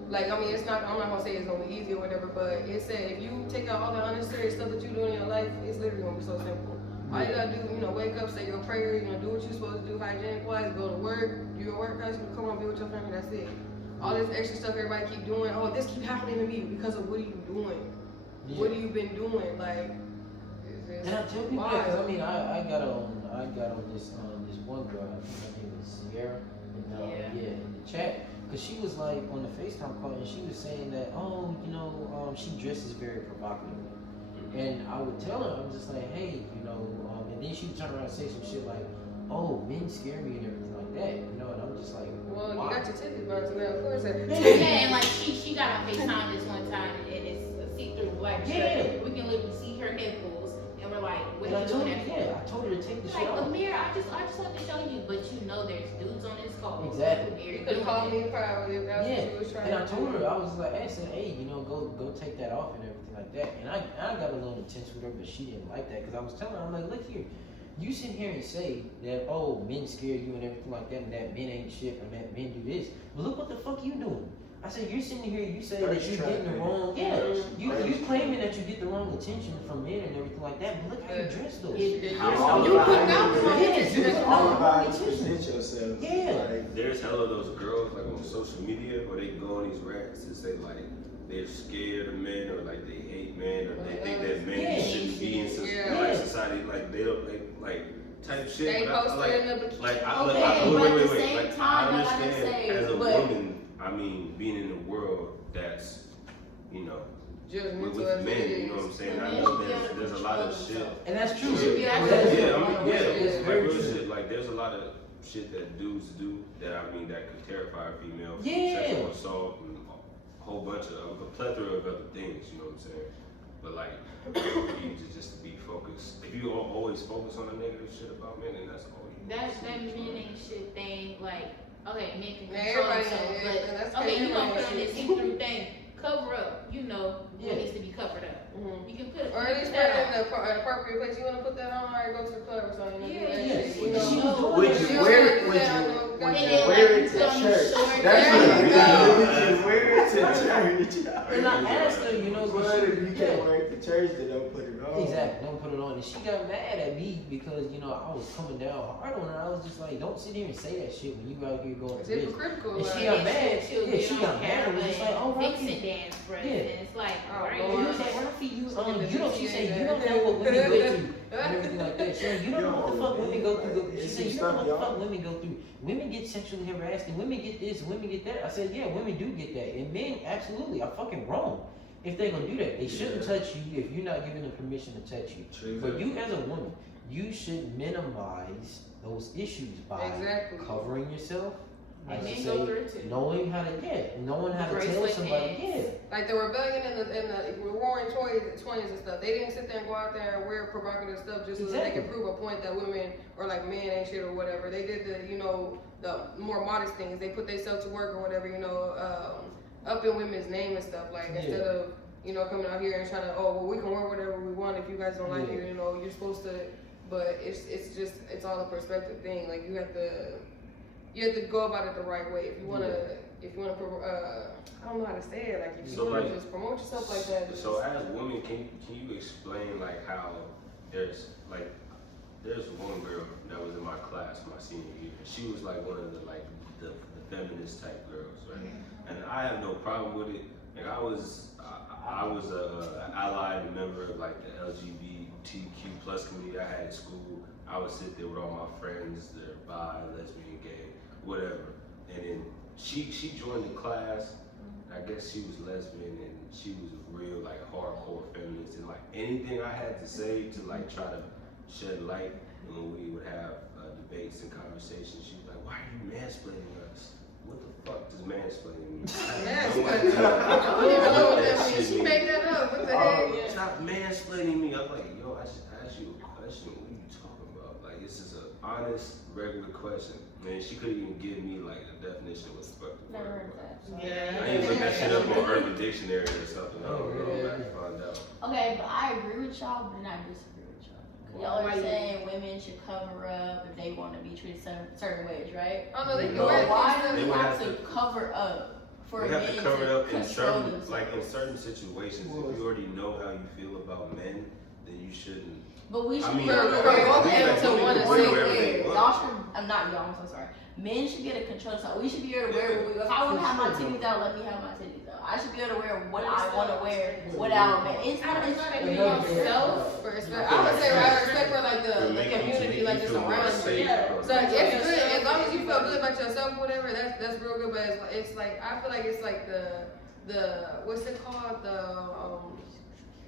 Like, I mean, it's not, I'm not gonna say it's gonna be easy or whatever, but it said if you take out all the unnecessary stuff that you do in your life, it's literally gonna be so simple. All you gotta do, you know, wake up, say your prayers, you know, do what you're supposed to do hygienic wise, go to work, do your work, guys, come on, be with your family, that's it. All this extra stuff everybody keep doing, oh, this keep happening to me because of what are you doing? Yeah. What have you been doing? Like, it's just, And I tell people why? that 'cause I mean I got on this one girl, I think her name was Sierra, and Yeah. in the chat, cause she was like on the FaceTime call and she was saying that she dresses very provocatively, and I would tell her I'm just like, hey, and then she would turn around and say some shit like, oh, men scare me and everything like that, and I'm just like, Well, why? you got your titties bounced, man, of course. Yeah, and like she got on FaceTime this one time and it's a see-through black shirt. Yeah. We can literally see her nipples and we're like, what And are I you told doing her, that for? I told her to take the shit Like, off. Amir, I just want to show you, but you know there's dudes on this call. Exactly. You could have called me privately if that's Yeah, what you was trying and I to told do. her, I was like, I said, hey, go take that off and everything like that. And I got a little intense with her, but she didn't like that because I was telling her, I'm like, look here, you sit here and say that, oh, men scare you and everything like that, and that men ain't shit, and that men do this. But look what the fuck you doing. I said, you're sitting here, you say that Thirst you're getting the trap, wrong, man. you claiming that you get the wrong attention from men and everything like that, but look how you dress though. You all put about out it. the wrong Yeah, attention. it's It's all about how you attention. present yourself. Yeah. Like, There's hella those girls like on social media where they go on these rants and say like they're scared of men or like they hate men or they think that men Yeah. shouldn't be in Yeah. society, like they don't like type shit. They But I- posted like, in the bikini. like Okay, but at the same Like, time, I I gotta understand say, as a but- woman, I mean, being in a world that's, Just with mental as men, it you know what I'm is. saying? I Men know should be able to there's a lot of control shit. And that's true. should be able to- That's- Yeah, I mean, yeah, it's like very real true. shit. Like there's a lot of shit that dudes do that that could terrify a female. Yeah. Sexual assault and a whole bunch of a plethora of other things. You know what I'm saying? But like, you just be focused. If you always focus on the negative shit about men, then that's all you. That men ain't shit thing, like, okay, men can Yeah, control everybody- themselves, yeah, that's but okay, you gonna everybody put on shit. this see-through thing, cover up, Yeah. what needs to be covered up. Mhm. You can put Or at least put it in the appropriate place. You want to put that on, alright, go to the club or something. and do that Yeah. shit, you She know. was doing would that. you You wear already it? do Would that on you the- would And you then, wear like, it to put on church? shorts. That's There what you it go. is. Would you wear it to church? And I asked her, But if you yeah. can't wear it to church, then don't put it on. Exactly, don't put it on. And she got mad at me because, I was coming down hard on her. I was just like, don't sit here and say that shit when you out here going It's to this. hypocritical. And like. she got mad. She'll Yeah, get she on got mad. camera It was just like, oh, and Rocky. vixen dance for us, Yeah. and it's like, Oh, right? And Lord. you was like, Rafi, you Fucking she said, vixen you don't know what women go through and everything like that. She said, you don't know what the fuck women go through. She said, you don't know what the fuck women go through. Women get sexually harassed and women get this, women get that. I said, yeah, women do get that. And men, absolutely, are fucking wrong if they're gonna do that. They shouldn't touch you if you're not giving them permission to touch you. True. But you as a woman, you should minimize those issues by Exactly. covering yourself. I And should men go say, through it too. knowing how to Bracelet tell somebody, ends. Like the rebellion and the roaring 20s and stuff, they didn't sit there and go out there and wear provocative stuff just so that they Exactly. could prove a point that women or like men ain't shit or whatever. They did the more modest things. They put themselves to work or whatever, up in women's name and stuff. Like instead of coming out here and trying to we can wear whatever we want if you guys don't like Yeah. it. You're supposed to. But it's all a perspective thing. Like you have to go about it the right way. If you wanna I don't know how to say it. Like if you So, wanna like, just promote yourself like that. Just, So as women, can you explain like how there's one girl that was in my class my senior year. she was like one of the feminist type girls, right? And I have no problem with it. Like I was a allied member of like the LGBTQ plus community I had at school. I would sit there with all my friends, they're bi, lesbian, gay, whatever. And then she joined the class. I guess she was lesbian and she was a real like hardcore feminist, and like anything I had to say to like try to shed light when we would have debates and conversations, she was like, "Why are you mansplaining us? What the fuck does mansplaining mean?" Mansplaining. I don't even know what that means. She made that up. What the heck? Stop mansplaining me. I'm like, yo, I should ask you a question. What are you talking about? Like, this is an honest, regular question. Man, she couldn't even give me like a definition of what the fuck the Never word heard was. that. Yeah. I need to look that shit up on Urban Dictionary or something. I don't know. I have to find out. Okay, but I agree with y'all, but then I disagree with y'all. 'Cause y'all are saying women should cover up if they want to be treated certain ways, right? Oh no, they can No, wear Why it. do They we would have have to cover up for We men have to cover it up in control certain, themselves? like in certain situations. If you already know how you feel about men, then you shouldn't. But we should I mean, be able to we're both wear able what to we wanna want say to whatever they wear. want. Y'all should, I'm not y'all, I'm so sorry. Men should be able to control themselves. We should be able to wear what we, if I want to have my titties out, let me have my titties out. I should be able to wear what I want to wear without men. It's not Respecting yourself. For respect, I would say I respect for like the community, like just around you. So it's good as long as you feel good about yourself, or whatever. That's real good. But it's like I feel like it's like the what's it called,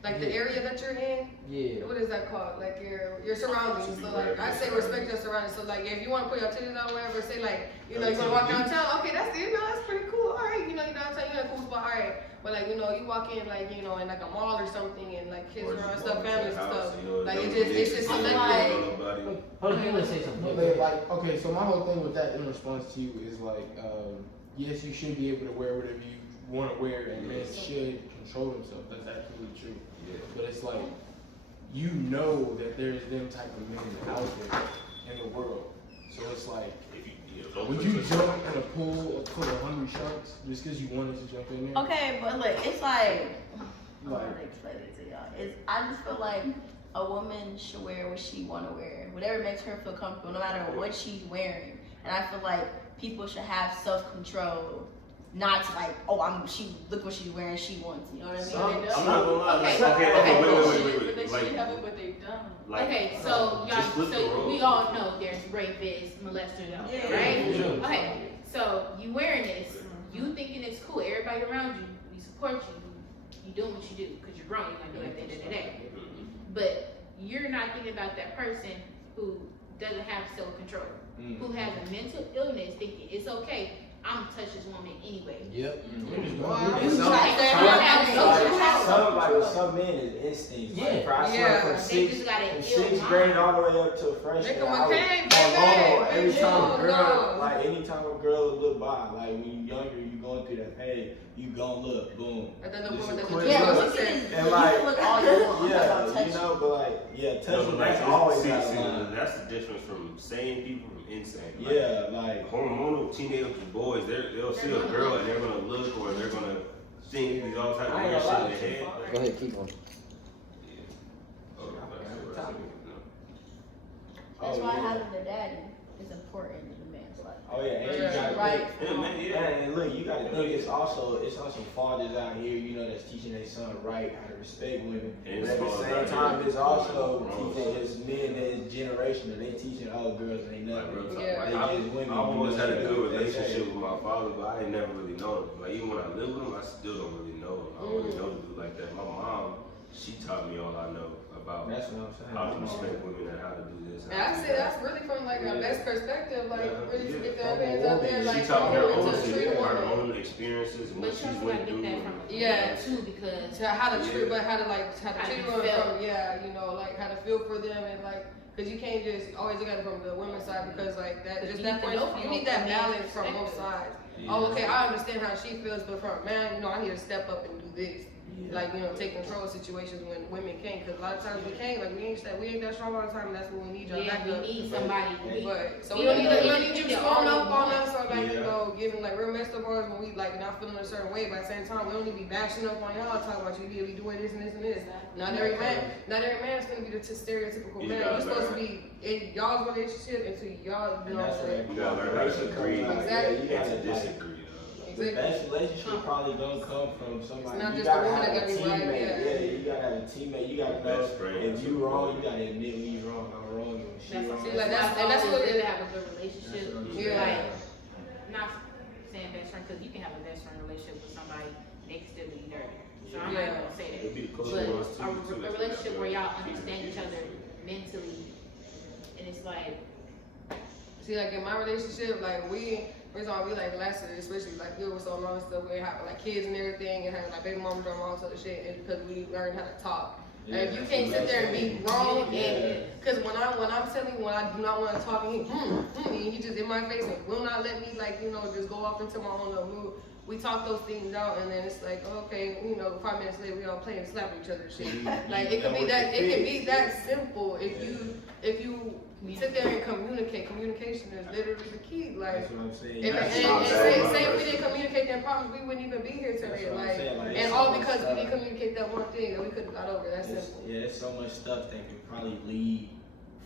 like the area that you're in. Yeah. What is that called? Like your surroundings. So like I say respect your surroundings. So like if you want to put your titties on, whatever, say like you want to walk downtown. Okay, that's that's pretty cool. All right, you're downtown, you're in a cool spot. All right, but like you walk in like in like a mall or something, and like kids around stuff, families and stuff. Like it's just selective. Hold on, you want to say something? But like, okay, so my whole thing with that in response to you is like, yes, you should be able to wear whatever you want to wear, and men should control themselves. That's absolutely true. Yeah. But it's like, you know that there's them type of men out there in the world. So it's like, would you jump in a pool full of hungry sharks just because you wanted to jump in there? Okay, but look, it's like, I don't want to explain it to y'all. I just feel like a woman should wear what she want to wear, whatever makes her feel comfortable, no matter what she's wearing. And I feel like people should have self-control, not to like, look what she's wearing, she wants. You know what I mean? I'm not gonna lie. Okay. Wait. They should have it, but they don't. Like, Okay, so just flip the so roles. we all know there's rapists, molesters out there, right? Yeah. Okay, so you wearing this, you thinking it's cool, everybody around you, we support you, you doing what you do, because you're grown, you're gonna do it at the end of the day. But you're not thinking about that person who doesn't have self-control, who has a mental illness, thinking it's okay, I'm gonna touch this woman anyway. Yep. Some men is instincts. Yeah. Like, I swear Yeah. from They just got an from ill sixth mind. grade all the way up to freshman. Make 'em I was McCain, alone. baby. Every time a girl, No. like anytime a girl look by, like when you younger, you going through that phase, you gon' look, boom. And then the Just woman a that quick the Yeah, look. look at this. And You like, can look all you want. I'm talking about yeah, touching. you know, but like, yeah, No, touching but that's always see, out of see, line. that's the difference from sane people from insane. Like, Yeah, like, hormonal teenage boys, they'll see a girl and they're gonna look, or they're gonna think these all type of I ain't weird shit gonna in lie, their head. Go ahead, keep going. Oh, That's oh, why yeah. having a daddy is important in a man's life. Oh yeah, and you Yeah. gotta Right. yeah, man, yeah. And look, you gotta think it's also fathers out here, that's teaching their son right how to respect women. And But at the fathers same out time, here it's also wrong. teaching his men, his generation, that they teaching girls ain't Like, nothing. real talk. Yeah. Like, They just women. I've always had a good They say. relationship with my father, but I ain't never really known him. Like, even when I live with him, I still don't really know him. I don't really know the dude like that. My mom, she taught me all I know about That's what I'm saying. how to respect women and how to do this. And I say that's really from like a best perspective, like Yeah. really to get From their a hands out there, woman. like She taught me her to own treat shit, her women. own experiences, and But what you she's also went gotta through. get that from a Yeah. man too, because To how to treat, Yeah. but how to treat you women feel. from, like how to feel for them and like, cause you can't just always look at it from the women's side because like that, just You that need to point, know from you need that both the man's balance from both perspective. sides. Oh, okay, I understand how she feels, but from a man, I need to step up and do this. like, take control of situations when women can't. Cause a lot of times we can't, like we ain't that strong all the time. And that's when we need y'all back Yeah, up. we need somebody. But so we we don't need need you to phone up on us or like Yeah. giving like real messed up on us when we like not feeling a certain way. But at the same time, we don't need to be bashing up on y'all talking about you need to be doing this and this and this. Not every man is gonna be the stereotypical You man. gotta You're supposed to learn. be in y'all's relationship until y'all And that's where You gotta learn how to agree Exactly. and You to gotta like, disagree. the best relationship probably gonna come from somebody. It's not You just a gotta woman have that a gotta be right, teammate. yeah. Yeah, you gotta have a teammate. You gotta know Best friend. if you wrong, you gotta admit when you wrong. I'm wrong. And she That's wrong. See, like, that's that's what- good to have a good relationship. That's what I'm saying. Like, not saying best friend because you can have a best friend relationship with somebody they can still be dirty. So I'm not gonna say It'd be the that. close But ones too. a relationship where y'all understand each other mentally, and it's like, See, like in my relationship, like we like lasted, especially like it was so long and stuff. We had like kids and everything, and had like baby mama, drama, all sort of shit, and because we learned how to talk. Yeah, And you can't sit there and be wrong, and because when I'm telling you when I do not want to talk, and he just in my face and will not let me just go off into my own little mood. We talk those things out, and then it's like, okay, 5 minutes later we all playing and slapping each other and shit. Like it could be that simple if you sit there and communicate. Communication is literally the key. Like, That's what I'm saying. if, That's and not say bad. if we didn't communicate that problem, we wouldn't even be here That's today. what I'm Like, saying, like, and it's all so because much we didn't stuff. communicate that one thing that we could have got over. That's simple. Yeah, there's so much stuff that could probably lead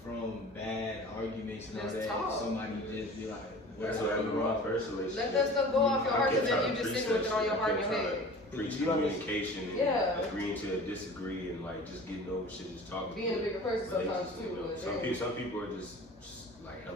from bad arguments and all Just that. talk. Somebody just be like, That's what happened in my first relationship. Let that stuff go off your heart, I kept because then trying you to just preach sitting with that it on shit. your I heart and kept your trying head. to Preach You understand- communication and Yeah. agreeing to disagree and like just getting over shit, just talking. Being a bigger person But they sometimes just, too. but some then- people are just like hella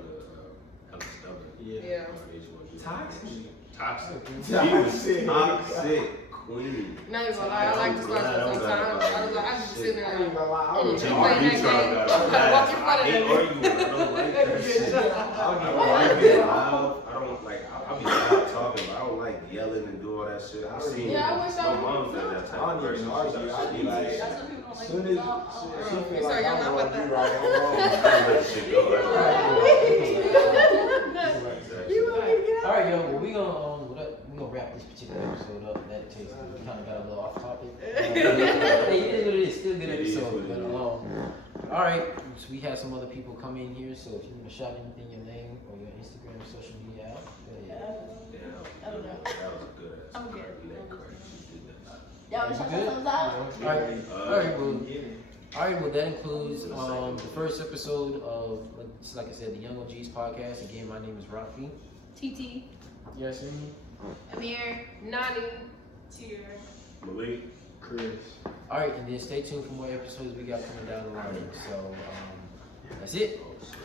stubborn. yeah. Yeah. They just want to do Toxic. Toxic. Toxic. Toxic. Queen. Not even gonna lie, I like to start stuff sometimes. I just sit there I and ain't gonna lie, I Mm. was You You playing that argue trying game? to You gotta walk in front of I hate that. arguing. I don't like that shit. I'll I get loud. I don't like. I'll be loud talking, but I don't like yelling and do all that shit. I've seen. Yeah, I wish I my would. mom's not that type I of don't person. even argue. I'll be like, That's what people don't like soon to as talk. she You feel start like yelling I'm out wrong, about you that. right, I'm wrong. I let shit go. All right, yo. Well, we gonna wrap this particular episode up. That it takes. We kind of got a little off topic. Hey, it is what it is. Still a good It is episode. what it But is. all right. So we had some other people come in here. So if you want to shout anything, your name or your Instagram or social media out, go ahead. That was a good ass. I'm good. neck crack. You did that. Y'all You check good? something out? All right. All right. Well. Yeah. All right, well, that includes the first episode of, like I said, the Young OGs podcast. Again, my name is Rafi. TT. Yes, Amir. Nani. Tear. Malik. Chris. all right, and then stay tuned for more episodes we got coming down the line. So, that's it. Oh, shit.